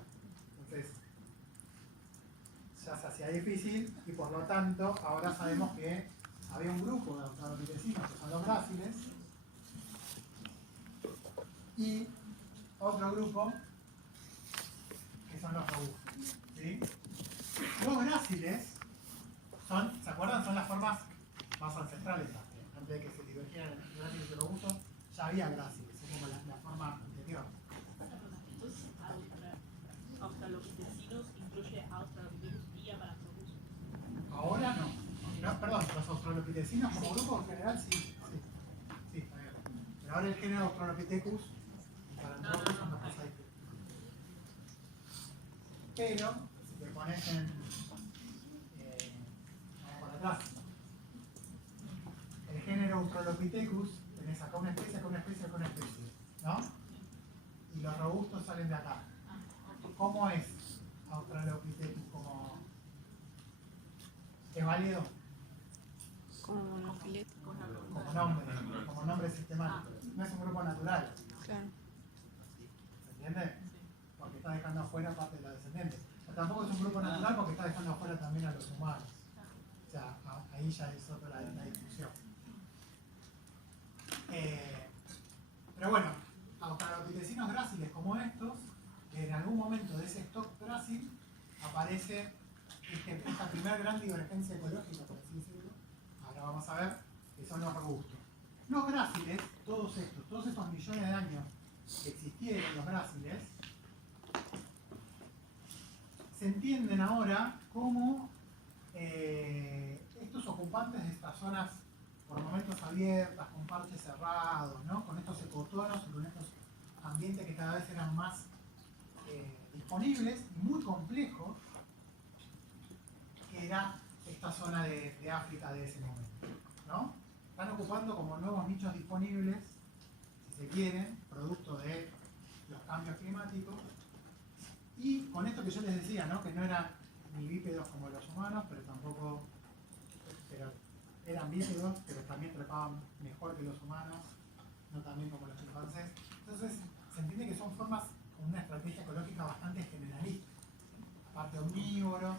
Entonces, ya se hacía difícil y por lo tanto ahora sabemos que había un grupo de australopitecinos que son los gráciles y otro grupo que son los robustos, ¿sí? Los gráciles son, ¿se acuerdan? Son las formas más ancestrales también. Antes de que se divergieran gráciles y robustos, ya había gráciles, es como la forma anterior. Entonces, australopitecinos incluye australopithecus y Amarantopus. Ahora no. No, perdón, los australopitecinos como grupo en general sí, está bien. Pero ahora el género Australopithecus y Paranthropus son dos cosas diferentes. Pero, si te pones vamos para atrás, el género Australopithecus, tenés acá una especie, acá una especie, acá una especie, ¿no? Y los robustos salen de acá. ¿Cómo es Australopithecus? ¿Es válido? Como monofilético. Como nombre sistemático. No es un grupo natural. Claro. ¿Se entiende? Porque está dejando afuera parte de los descendientes. Pero tampoco es un grupo natural porque está dejando afuera también a los humanos. O sea, ahí ya es otra la discusión. Pero bueno, australopitecinos gráciles como estos, que en algún momento de ese stock grácil aparece esta primera gran divergencia ecológica, por así decirlo. Ahora vamos a ver que son los robustos. Los gráciles, todos estos millones de años que existieron los gráciles, se entienden ahora como estos ocupantes de estas zonas por momentos abiertas, con parches cerrados, ¿no? Con estos ecotonos y con estos ambientes que cada vez eran más disponibles y muy complejos, que era esta zona de África de ese momento, ¿no? Están ocupando como nuevos nichos disponibles, si se quieren, producto de los cambios climáticos, y con esto que yo les decía, ¿no? Que no eran ni bípedos como los humanos, pero tampoco, pero eran bípedos, pero también trepaban mejor que los humanos, no también como los chimpancés. Entonces, se entiende que son formas con una estrategia ecológica bastante generalista, aparte omnívoros,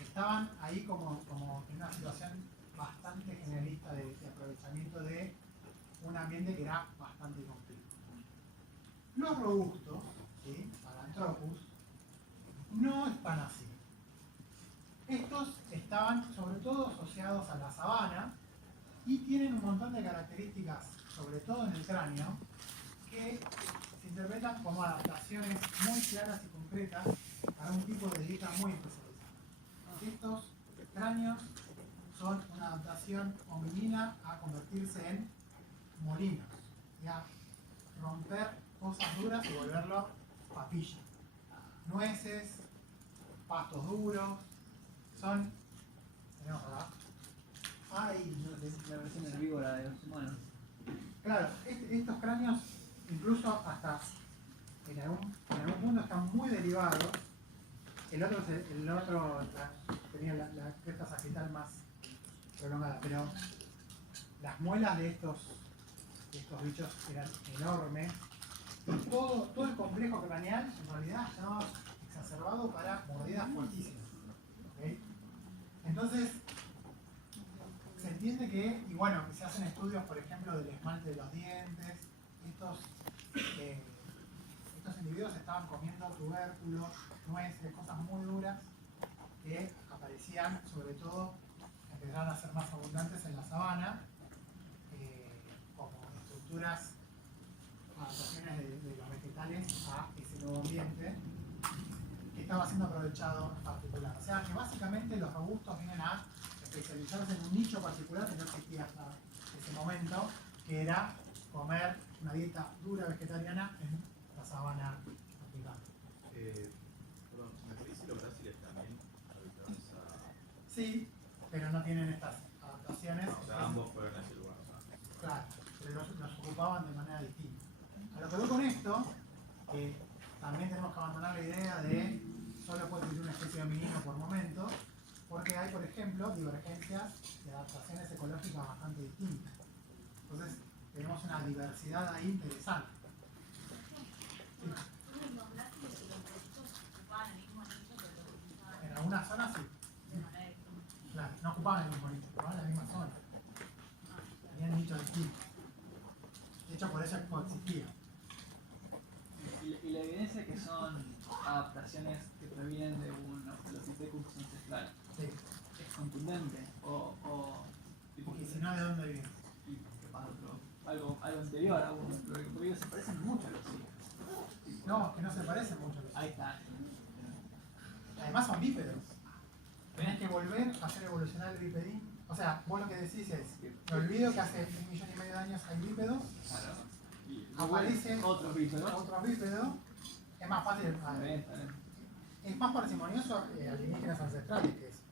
estaban ahí como en una situación bastante generalista de aprovechamiento de un ambiente que era bastante complejo. Los robustos, ¿sí? Paranthropus, no están así. Estos estaban sobre todo asociados a la sabana y tienen un montón de características, sobre todo en el cráneo, que se interpretan como adaptaciones muy claras y concretas a un tipo de dieta muy especializada. Estos cráneos son una adaptación hominina a convertirse en molinos y a romper cosas duras y volverlo papilla. Nueces, pastos duros, son... tenemos acá. La versión herbívora de los humanos. Claro, estos cráneos incluso hasta en algún punto están muy derivados. El otro tenía la cresta sagital más prolongada, pero las muelas de estos bichos eran enormes y todo el complejo craneal en realidad estaba exacerbado para mordidas fuertísimas. ¿Okay? Entonces, se entiende que, y bueno, se hacen estudios, por ejemplo, del esmalte de los dientes. Estos individuos estaban comiendo tubérculos, nueces, cosas muy duras que aparecían, sobre todo, empezaron a ser más abundantes en la sabana, como estructuras, adaptaciones de los vegetales a ese nuevo ambiente que estaba siendo aprovechado en particular. O sea que básicamente los robustos vienen a especializarse en un nicho particular que no existía hasta ese momento, que era comer una dieta dura vegetariana en la sabana africana. Perdón, ¿me parece que los gráciles también habitados Sí, pero no tienen estas adaptaciones. o sea, ambos fueron a ese lugar, o sea, Claro, pero los ocupaban de manera distinta. la idea de solo puede existir una especie de hominino por momento, porque hay, por ejemplo, divergencias de adaptaciones ecológicas bastante distintas. Entonces, tenemos una diversidad ahí interesante. Los gráfilos y los productos ocupaban el mismo nicho, pero lo utilizaban En algunas zonas sí, de manera distinta. claro, no ocupaban el mismo nicho, ocupaban la misma zona. Tenían nichos distintos. De hecho, por eso coexistían. Y la evidencia que son adaptaciones que provienen de un Australopithecus ancestral Sí. es contundente o tipo Y si no, ¿de dónde viene? y capaz algo anterior a uno, porque ellos se parecen mucho a los hijos. No, que no se parecen mucho. Ahí está. Además son bípedos. Tenés que volver a hacer evolucionar el bipedín. O sea, vos lo que decís es, me olvido que hace 1,5 millones de años hay bípedos, Claro. Y Aparece otros bípedos. otros bípedos, es más fácil, Está bien, está bien. es más parsimonioso alienígenas ancestrales que eso.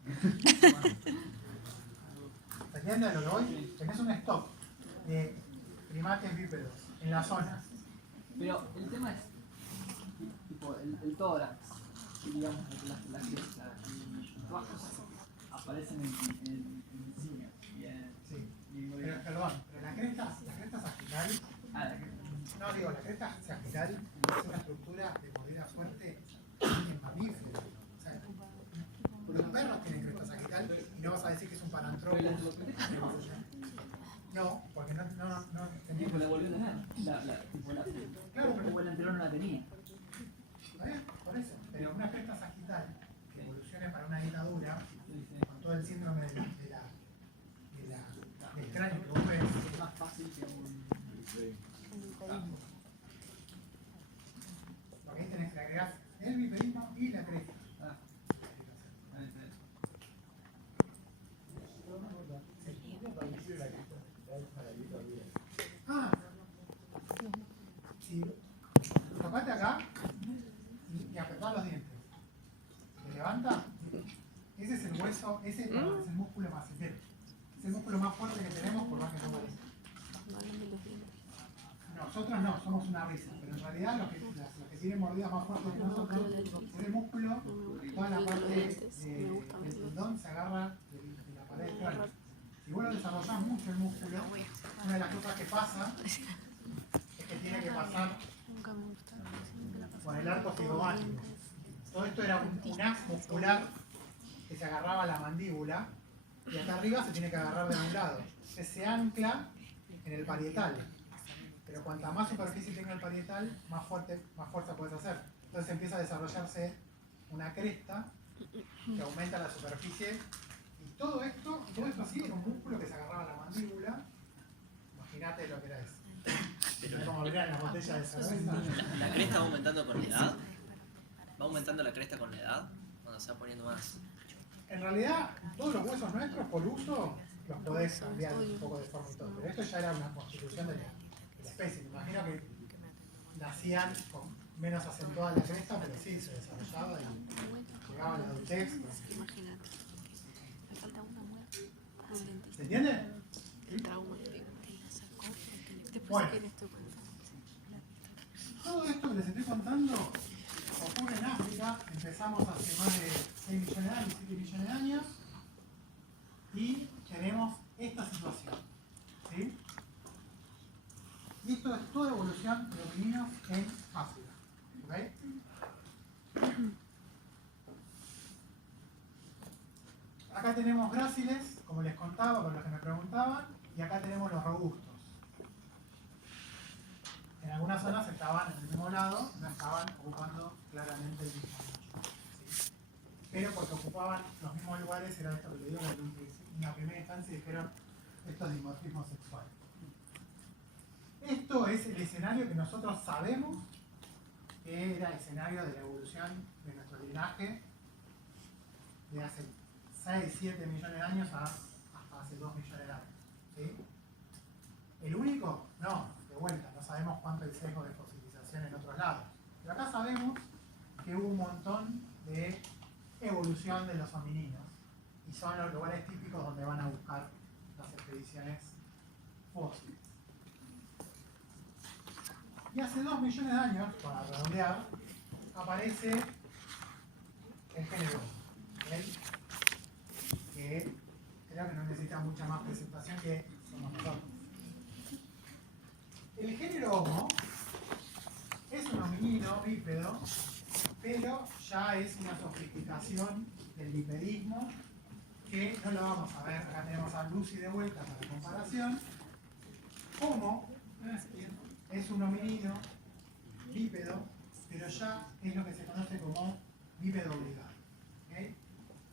¿Se entiende lo que voy? Sí. Tenés un stock de primates bípedos en las zonas. Pero el tema es, tipo, el tórax, y digamos, la cresta, y todas cosas aparecen en simios y en Sí. gorilas. Pero, perdón, pero la cresta sagital, Ah, la cresta. no digo, la cresta sagital es una estructura de mordida fuerte en mamíferos. O sea, los perros tienen cresta sagital y no vas a decir que es un Pero paranthropus. las locales no. No, porque no tenía. Tipo, la volvió a tener. Tipo, Claro, pero el anterior no la tenía. por eso. Pero una cresta sagital que evolucione para una dictadura Sí, sí. con todo el síndrome del cráneo que vos ves, Es más fácil que un... porque ahí tenés que agregar el bipedismo y la cresta. Ah, ahí está. Ah, si tocate acá y apretás los dientes, te levanta, ese es el hueso, ese es el músculo macetero. Es el músculo más fuerte que tenemos, por más que no parezca. Nosotros no, somos una risa, pero en realidad los que tienen mordidas más fuertes que nosotros, ese músculo, toda la parte del tendón se agarra de la pared del cráneo. Si vos lo desarrollás mucho el músculo, una de las cosas que pasa es que tiene que pasar por el arco fibrobático. Todo esto era un haz muscular que se agarraba a la mandíbula y acá arriba se tiene que agarrar de un lado. Entonces se ancla en el parietal. Pero cuanta más superficie tenga el parietal, más fuerza puedes hacer. Entonces empieza a desarrollarse una cresta que aumenta la superficie. Y todo esto así era un músculo que se agarraba a la mandíbula. Imagínate lo que era eso. Pero Como abrían las botellas de cerveza. la cresta va aumentando con la edad. Va aumentando la cresta con la edad. Cuando se va poniendo más. En realidad, todos los huesos nuestros, por uso, los podés cambiar un poco de forma y todo. Pero esto ya era una constitución de la especie. Me imagino que nacían con menos acentuada la cresta, pero sí, se desarrollaba y llegaba a la adultez. Imagínate. Me falta una muela. Un dentista. ¿Se entiende? El trauma que la sacó porque después Bueno. si quieres te cuento. Todo esto que les estoy contando ocurre en África. Empezamos hace más de 6 millones de años, 7 millones de años. Y tenemos esta situación. ¿Sí? Y esto es toda evolución de homínidos en África. ¿Ok? Acá tenemos gráciles, como les contaba, por los que me preguntaban, y acá tenemos los robustos. En algunas zonas estaban en el mismo lado, no estaban ocupando claramente el mismo nicho. ¿Sí? Pero porque ocupaban los mismos lugares, era esto que le digo, en una primera instancia dijeron esto es dimorfismo sexual. Esto es el escenario que nosotros sabemos que era el escenario de la evolución de nuestro linaje de hace 6, 7 millones de años hasta hace 2 millones de años. ¿Sí? ¿El único? No, de vuelta, no sabemos cuánto el sesgo de fosilización en otros lados. Pero acá sabemos que hubo un montón de evolución de los homininos y son los lugares típicos donde van a buscar las expediciones fósiles. Y hace 2 millones de años, para redondear, aparece el género Homo, ¿ok? Que creo que no necesita mucha más presentación que somos nosotros. El género Homo es un hominino bípedo, pero ya es una sofisticación del bipedismo que no lo vamos a ver. Acá tenemos a Lucy de vuelta para comparación. Homo es un hominino bípedo, pero ya es lo que se conoce como bípedo obligado. ¿Okay?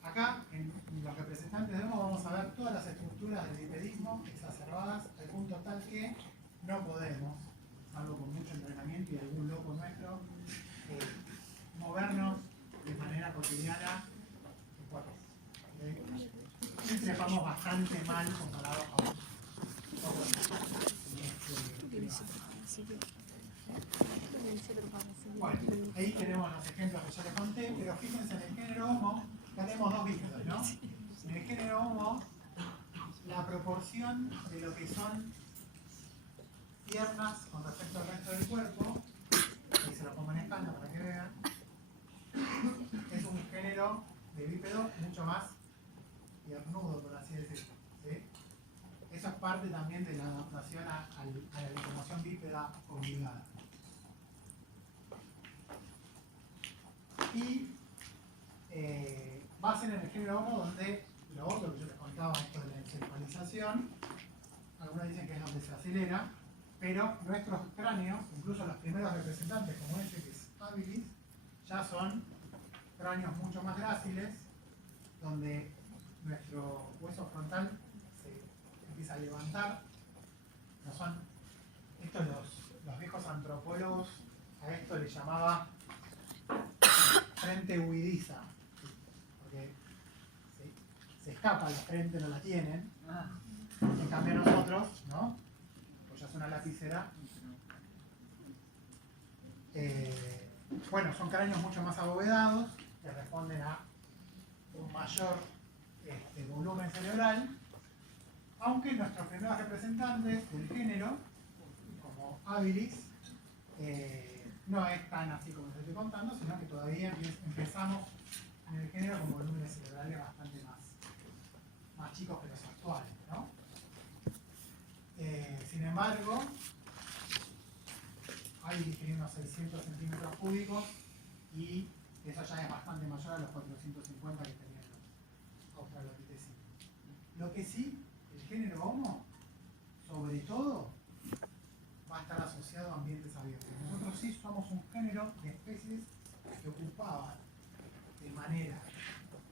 Acá, en los representantes de Homo, vamos a ver todas las estructuras del bipedismo exacerbadas al punto tal que no podemos, salvo con mucho entrenamiento y algún loco nuestro, movernos de manera cotidiana en cuatro. ¿Okay? Y trepamos bastante mal comparado a otros. Bueno, ahí tenemos los ejemplos que yo les conté, pero fíjense en el género Homo, ya tenemos dos bípedos, ¿no? En el género Homo, la proporción de lo que son piernas con respecto al resto del cuerpo, ahí se lo pongo en escala para que vean, es un género de bípedo mucho más piernudo, por así decirlo. ¿Sí? Eso es parte también de la adaptación a la locomoción bípeda obligada. Y va a ser en el género Homo donde lo otro que yo les contaba, esto de la encefalización, algunos dicen que es donde se acelera, pero nuestros cráneos, incluso los primeros representantes como este que es habilis, ya son cráneos mucho más gráciles, donde nuestro hueso frontal se empieza a levantar. No son, estos los viejos antropólogos a esto le llamaba frente huidiza, porque se escapa la frente, no la tienen. En cambio nosotros, ¿no? Pues ya es una lapicera. Bueno, son cráneos mucho más abovedados, que responden a un mayor volumen cerebral, aunque nuestros primeros representantes del género, como habilis, no es tan así como les estoy contando, sino que todavía empezamos en el género con volúmenes cerebrales bastante más chicos que los actuales, ¿no? Sin embargo, habilis tiene unos 600 centímetros cúbicos y eso ya es bastante mayor a los 450 que tenían los australopithecines. Lo que sí, el género Homo, sobre todo, va a estar asociado a ambientes abiertos. Nosotros sí somos un género de especies que ocupaban de manera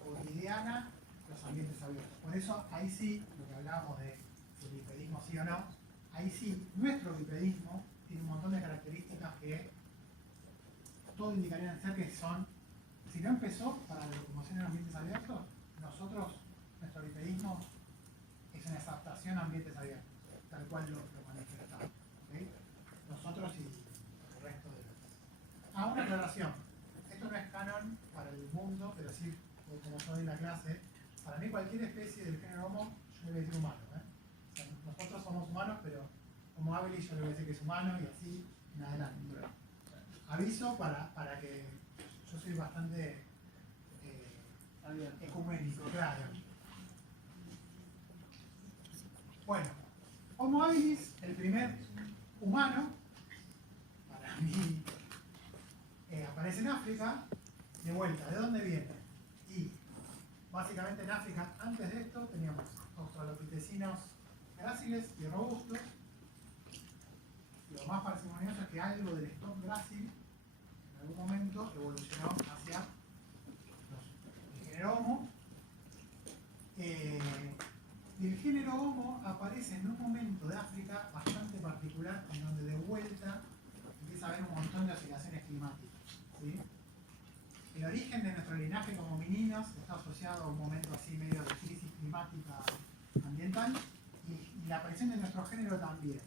cotidiana los ambientes abiertos. Por eso, ahí sí, lo que hablábamos de si el bipedismo sí o no, ahí sí, nuestro bipedismo tiene un montón de características que todo indicaría ser que son, si no empezó para la locomoción en ambientes abiertos, nuestro bipedismo es una adaptación a ambientes abiertos, tal cual lo manifestamos. ¿Okay? Nosotros y el resto de los... una aclaración. Esto no es canon para el mundo, pero sí, como yo doy la clase, para mí cualquier especie del género Homo, yo le voy a decir humano. O sea, nosotros somos humanos, pero como habilis yo le voy a decir que es humano y así en adelante. Aviso para que yo soy bastante ecuménico, claro. Bueno, Homo habilis, el primer humano, para mí, aparece en África, de vuelta, ¿de dónde viene? Y básicamente en África, antes de esto, teníamos australopithecinos gráciles y robustos. Lo más parsimonioso es que algo del stock grácil en algún momento evolucionó hacia el género Homo. Y el género Homo aparece en un momento de África bastante particular, en donde de vuelta empieza a haber un montón de oscilaciones climáticas. ¿Sí? El origen de nuestro linaje como homininos está asociado a un momento así medio de crisis climática ambiental y la aparición de nuestro género también.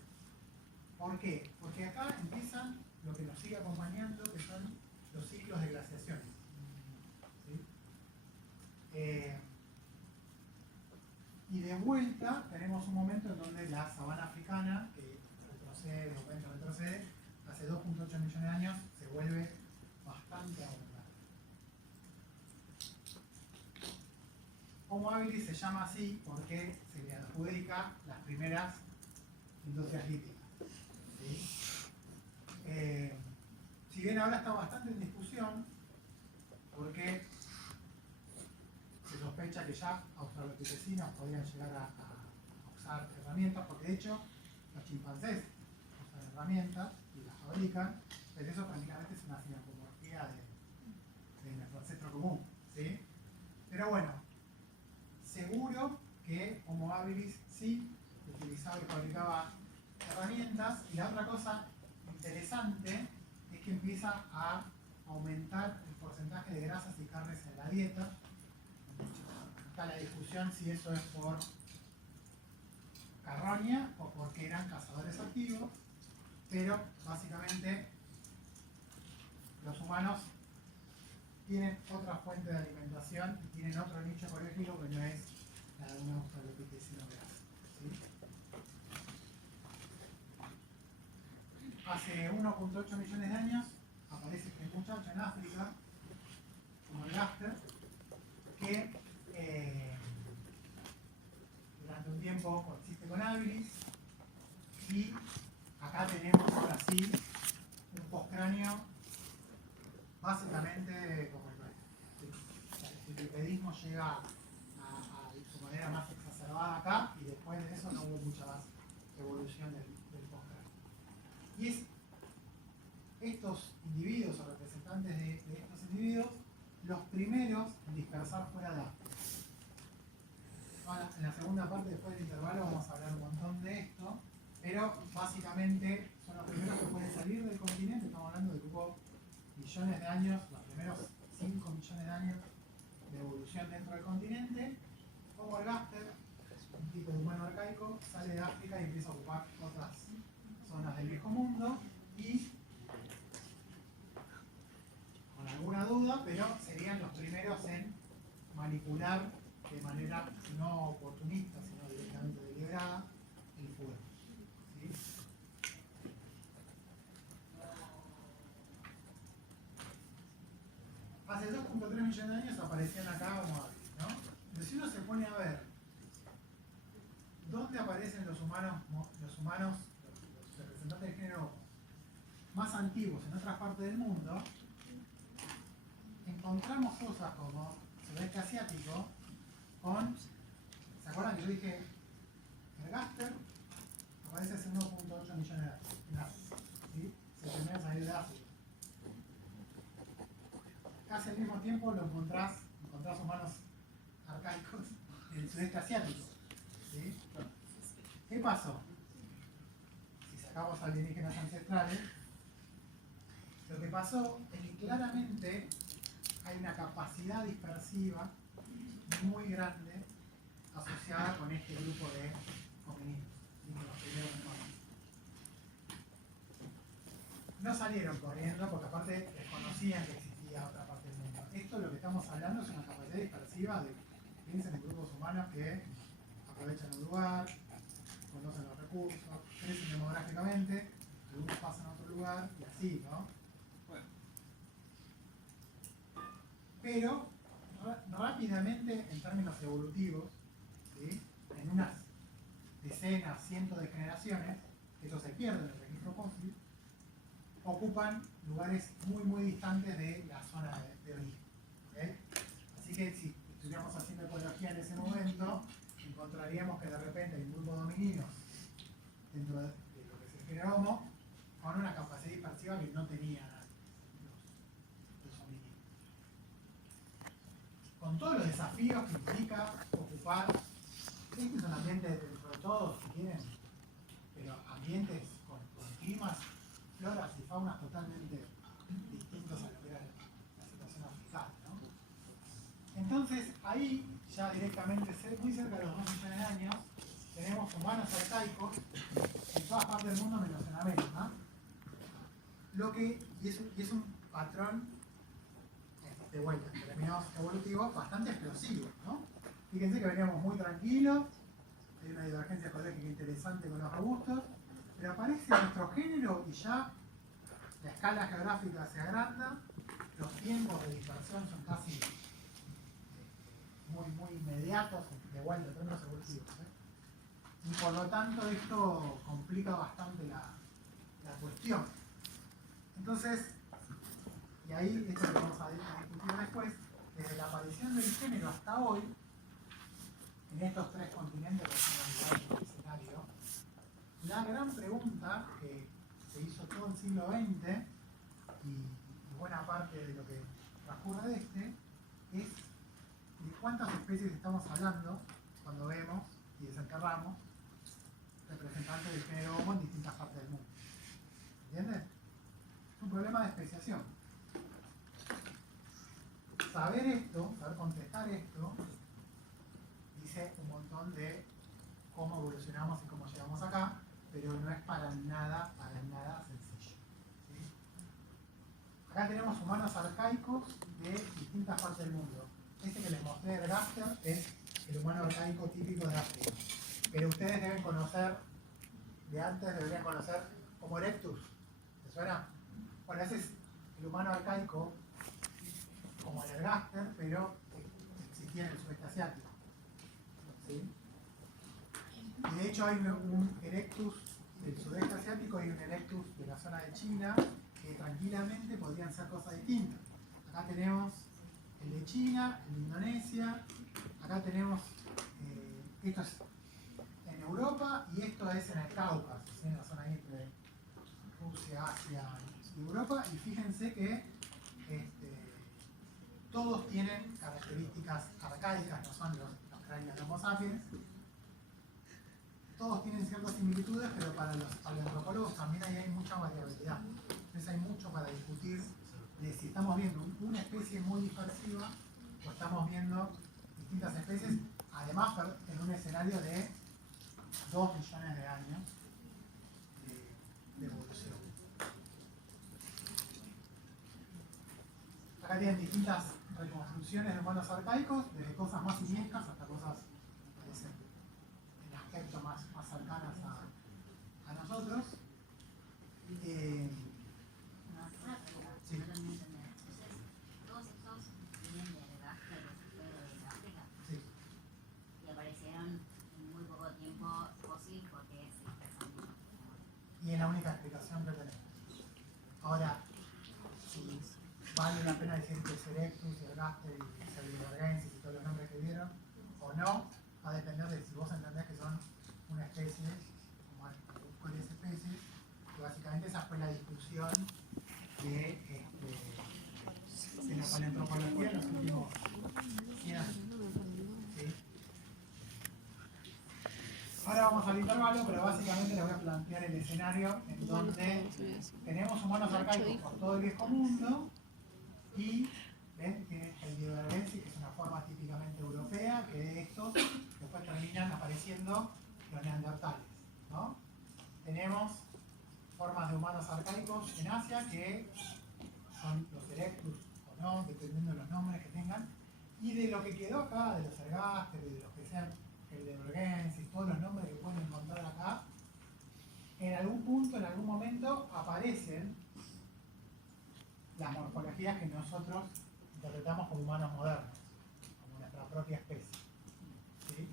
¿Por qué? Porque acá empiezan lo que nos sigue acompañando, que son los ciclos de glaciaciones. ¿Sí? Y de vuelta tenemos un momento en donde la sabana africana, que retrocede, hace 2.8 millones de años, se vuelve bastante abundante. Homo habilis se llama así porque se le adjudica las primeras industrias líticas. ¿Sí? Si bien ahora está bastante en discusión, porque se sospecha que ya australopitecinos podían llegar a usar herramientas, porque de hecho los chimpancés usan herramientas y las fabrican, pero eso prácticamente es una sinapomorfía de nuestro ancestro común. ¿Sí? Pero bueno, seguro que Homo habilis sí utilizaba y fabricaba herramientas, y la otra cosa interesante es que empieza a aumentar el porcentaje de grasas y carnes en la dieta. Está la discusión si eso es por carroña o porque eran cazadores activos, pero básicamente los humanos tienen otra fuente de alimentación y tienen otro nicho ecológico que no es la de un australopithecino graso. ¿Sí? Hace 1.8 millones de años aparece este muchacho en África, como el Gaster, que durante un tiempo coexiste con habilis, y acá tenemos ahora sí un postcráneo básicamente como el nuestro. ¿Sí? El bipedismo llega a su manera más exacerbada acá, y después de eso no hubo mucha más evolución del postcráneo. Y es estos individuos o representantes de estos individuos los primeros en dispersar fuera de África. Ahora, en la segunda parte, después del intervalo, vamos a hablar un montón de esto, pero básicamente son los primeros que pueden salir del continente. Estamos hablando de que hubo millones de años, los primeros 5 millones de años de evolución dentro del continente. Como el Gaster, un tipo de humano arcaico, sale de África y empieza a ocupar otras zonas del viejo mundo, y con alguna duda, pero serían los primeros en manipular de manera no oportunista, sino directamente deliberada, el fuego. ¿Sí? Hace 2.3 millones de años aparecían acá Homo habilis, ¿no? Pero si uno se pone a ver dónde aparecen los humanos, los representantes del género Homo, más antiguos en otras partes del mundo, encontramos cosas como sudeste asiático con, ¿se acuerdan que yo dije el Gaster aparece hace 1.8 millones de años en África? ¿Sí? Se termina de salir de África. Casi al mismo tiempo lo encontrás humanos arcaicos en el sudeste asiático. ¿Sí? ¿Qué pasó? Si sacamos alienígenas ancestrales, lo que pasó es que claramente hay una capacidad dispersiva muy grande asociada con este grupo de homínidos, con los primeros humanos. No salieron corriendo porque aparte desconocían que existía otra parte del mundo. Esto lo que estamos hablando es una capacidad dispersiva de, piensen en grupos humanos que aprovechan un lugar, conocen los recursos, crecen demográficamente, algunos pasan a otro lugar y así, ¿no? Pero rápidamente, en términos evolutivos, ¿sí? En unas decenas, cientos de generaciones, eso se pierde en el registro fósil, ocupan lugares muy distantes de la zona de origen. ¿Okay? Así que si estuviéramos haciendo ecología en ese momento, encontraríamos que de repente hay un grupo de homínidos dentro de lo que es el género Homo con una capacidad dispersiva que no tenían los homínidos. Con todos los desafíos que implica ocupar, este es un ambiente dentro de todo, si quieren, pero ambientes con climas, floras y faunas totalmente distintos a lo que era la situación africana, ¿no? Entonces, ahí, ya directamente, muy cerca de los 2 millones de años, tenemos humanos arcaicos en todas partes del mundo menos en América, y es un patrón de vuelta, en términos evolutivos, bastante explosivo, ¿no? Fíjense que veníamos muy tranquilos, hay una divergencia ecológica interesante con los robustos, pero aparece nuestro género y ya la escala geográfica se agranda los tiempos de dispersión son casi muy inmediatos, de vuelta, en términos evolutivos. Y por lo tanto esto complica bastante la cuestión. Entonces, y ahí esto lo vamos a discutir después, desde la aparición del género hasta hoy, en estos tres continentes que son el escenario, la gran pregunta que se hizo todo el siglo XX y buena parte de lo que transcurre de este es de cuántas especies estamos hablando cuando vemos y desenterramos representantes del género Homo en distintas partes del mundo. ¿Entiendes? Es un problema de especiación. Saber esto, saber contestar esto, dice un montón de cómo evolucionamos y cómo llegamos acá, pero no es para nada sencillo. ¿Sí? Acá tenemos humanos arcaicos de distintas partes del mundo. Este que les mostré de Gaster es el humano arcaico típico de África. Pero ustedes deben conocer, de antes deberían conocer Homo erectus. ¿Te suena? Bueno, ese es el humano arcaico como el Ergaster, pero existía en el sudeste asiático. ¿Sí? Y de hecho hay un Erectus del sudeste asiático y un Erectus de la zona de China que tranquilamente podrían ser cosas distintas. Acá tenemos el de China, el de Indonesia, acá tenemos, esto es en Europa y esto es en el Cáucaso, ¿sí? En la zona ahí entre Rusia, Asia y Europa, y fíjense que todos tienen características arcaicas, no son los cráneos de Homo sapiens. Todos tienen ciertas similitudes, pero para los paleoantropólogos también ahí hay mucha variabilidad. Entonces hay mucho para discutir de si estamos viendo una especie muy dispersiva o estamos viendo distintas especies, además en un escenario de 2 millones de años de evolución. Acá tienen distintas reconstrucciones de humanos arcaicos, desde cosas más simiescas hasta cosas que parecen en aspecto más cercanas a nosotros. Una pregunta, Sí. no terminé de entender. Entonces, todos estos vienen del Gaster de África Sí. y aparecieron en muy poco tiempo fósil porque se dispersan mucho. Y es la única explicación que tenemos. Ahora, si vale la pena decir que es Erectus, Ergaster y Cellulargensis y todos los nombres que dieron, o no, va a depender de si vos entendés que son una especie, como hay varias especies, que básicamente esa fue la discusión de la paleoantropología en los últimos 100 años. ¿Sí? Ahora vamos al intervalo, pero básicamente les voy a plantear el escenario en donde tenemos humanos arcaicos por todo el viejo mundo y ven que el Diodargensis, que es una forma típicamente europea, que de estos después terminan apareciendo los neandertales, ¿no? Tenemos formas de humanos arcaicos en Asia que son los Erectus o no, dependiendo de los nombres que tengan, y de lo que quedó acá, de los Ergaster, de los que sean el de Bergensis, todos los nombres que pueden encontrar acá, en algún punto, en algún momento, aparecen las morfologías que nosotros interpretamos como humanos modernos, como nuestra propia especie. ¿Sí?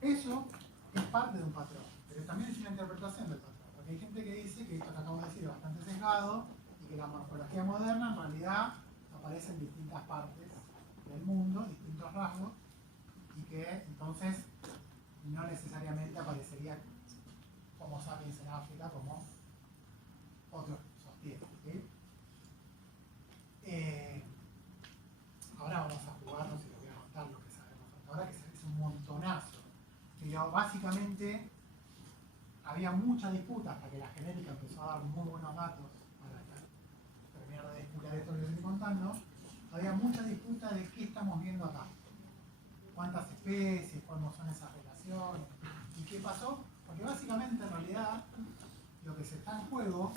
Eso es parte de un patrón, pero también es una interpretación del patrón, porque hay gente que dice que esto que acabo de decir es bastante sesgado y que la morfología moderna en realidad aparece en distintas partes del mundo, distintos rasgos, y que entonces no necesariamente aparecería Homo sapiens en África como otros sostienen. ¿Sí? Ahora vamos a jugarnos y les voy a contar lo que sabemos hasta ahora, que es un montonazo. Pero básicamente había mucha disputa hasta que la genética empezó a dar muy buenos datos para terminar de descubrir esto que les estoy contando. Había mucha disputa de qué estamos viendo acá. Cuántas especies, cómo son esas relaciones, y qué pasó, porque básicamente en realidad lo que se está en juego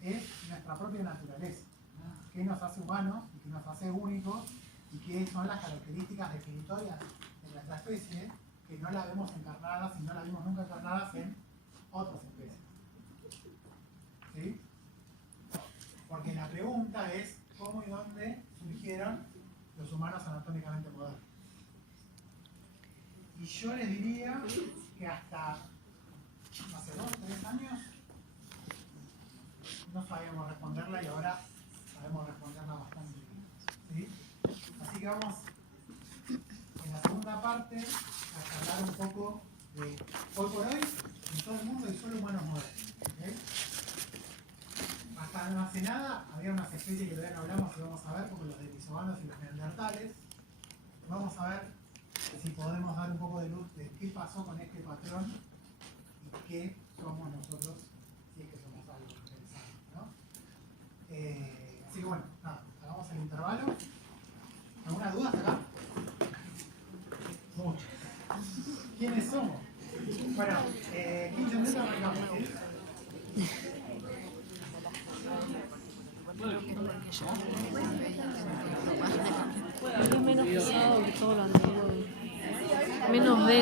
es nuestra propia naturaleza, ¿no? Qué nos hace humanos y qué nos hace únicos y qué son las características definitorias de nuestra especie que no las vemos encarnadas y no las vimos nunca encarnadas en otras especies. ¿Sí? Porque la pregunta es cómo y dónde surgieron los humanos anatómicamente modernos. Y yo les diría que hasta hace 2 o 3 años no sabíamos responderla y ahora sabemos responderla bastante bien. ¿Sí? Así que vamos en la segunda parte a hablar un poco de hoy por hoy en todo el mundo hay solo humanos modernos. ¿Okay? Hasta no hace nada había unas especies que todavía no hablamos y vamos a ver, como los denisovanos y los neandertales. Vamos a ver si podemos dar un poco de luz de qué pasó con este patrón y qué somos nosotros, si es que somos algo interesante, ¿no? Así que bueno, nada, hagamos el intervalo. ¿Alguna duda hasta acá? Muchas. ¿Quiénes somos? Bueno, 15 minutos arrancamos, ¿sí? Es menos pesado que todo lo anterior. Menos denso.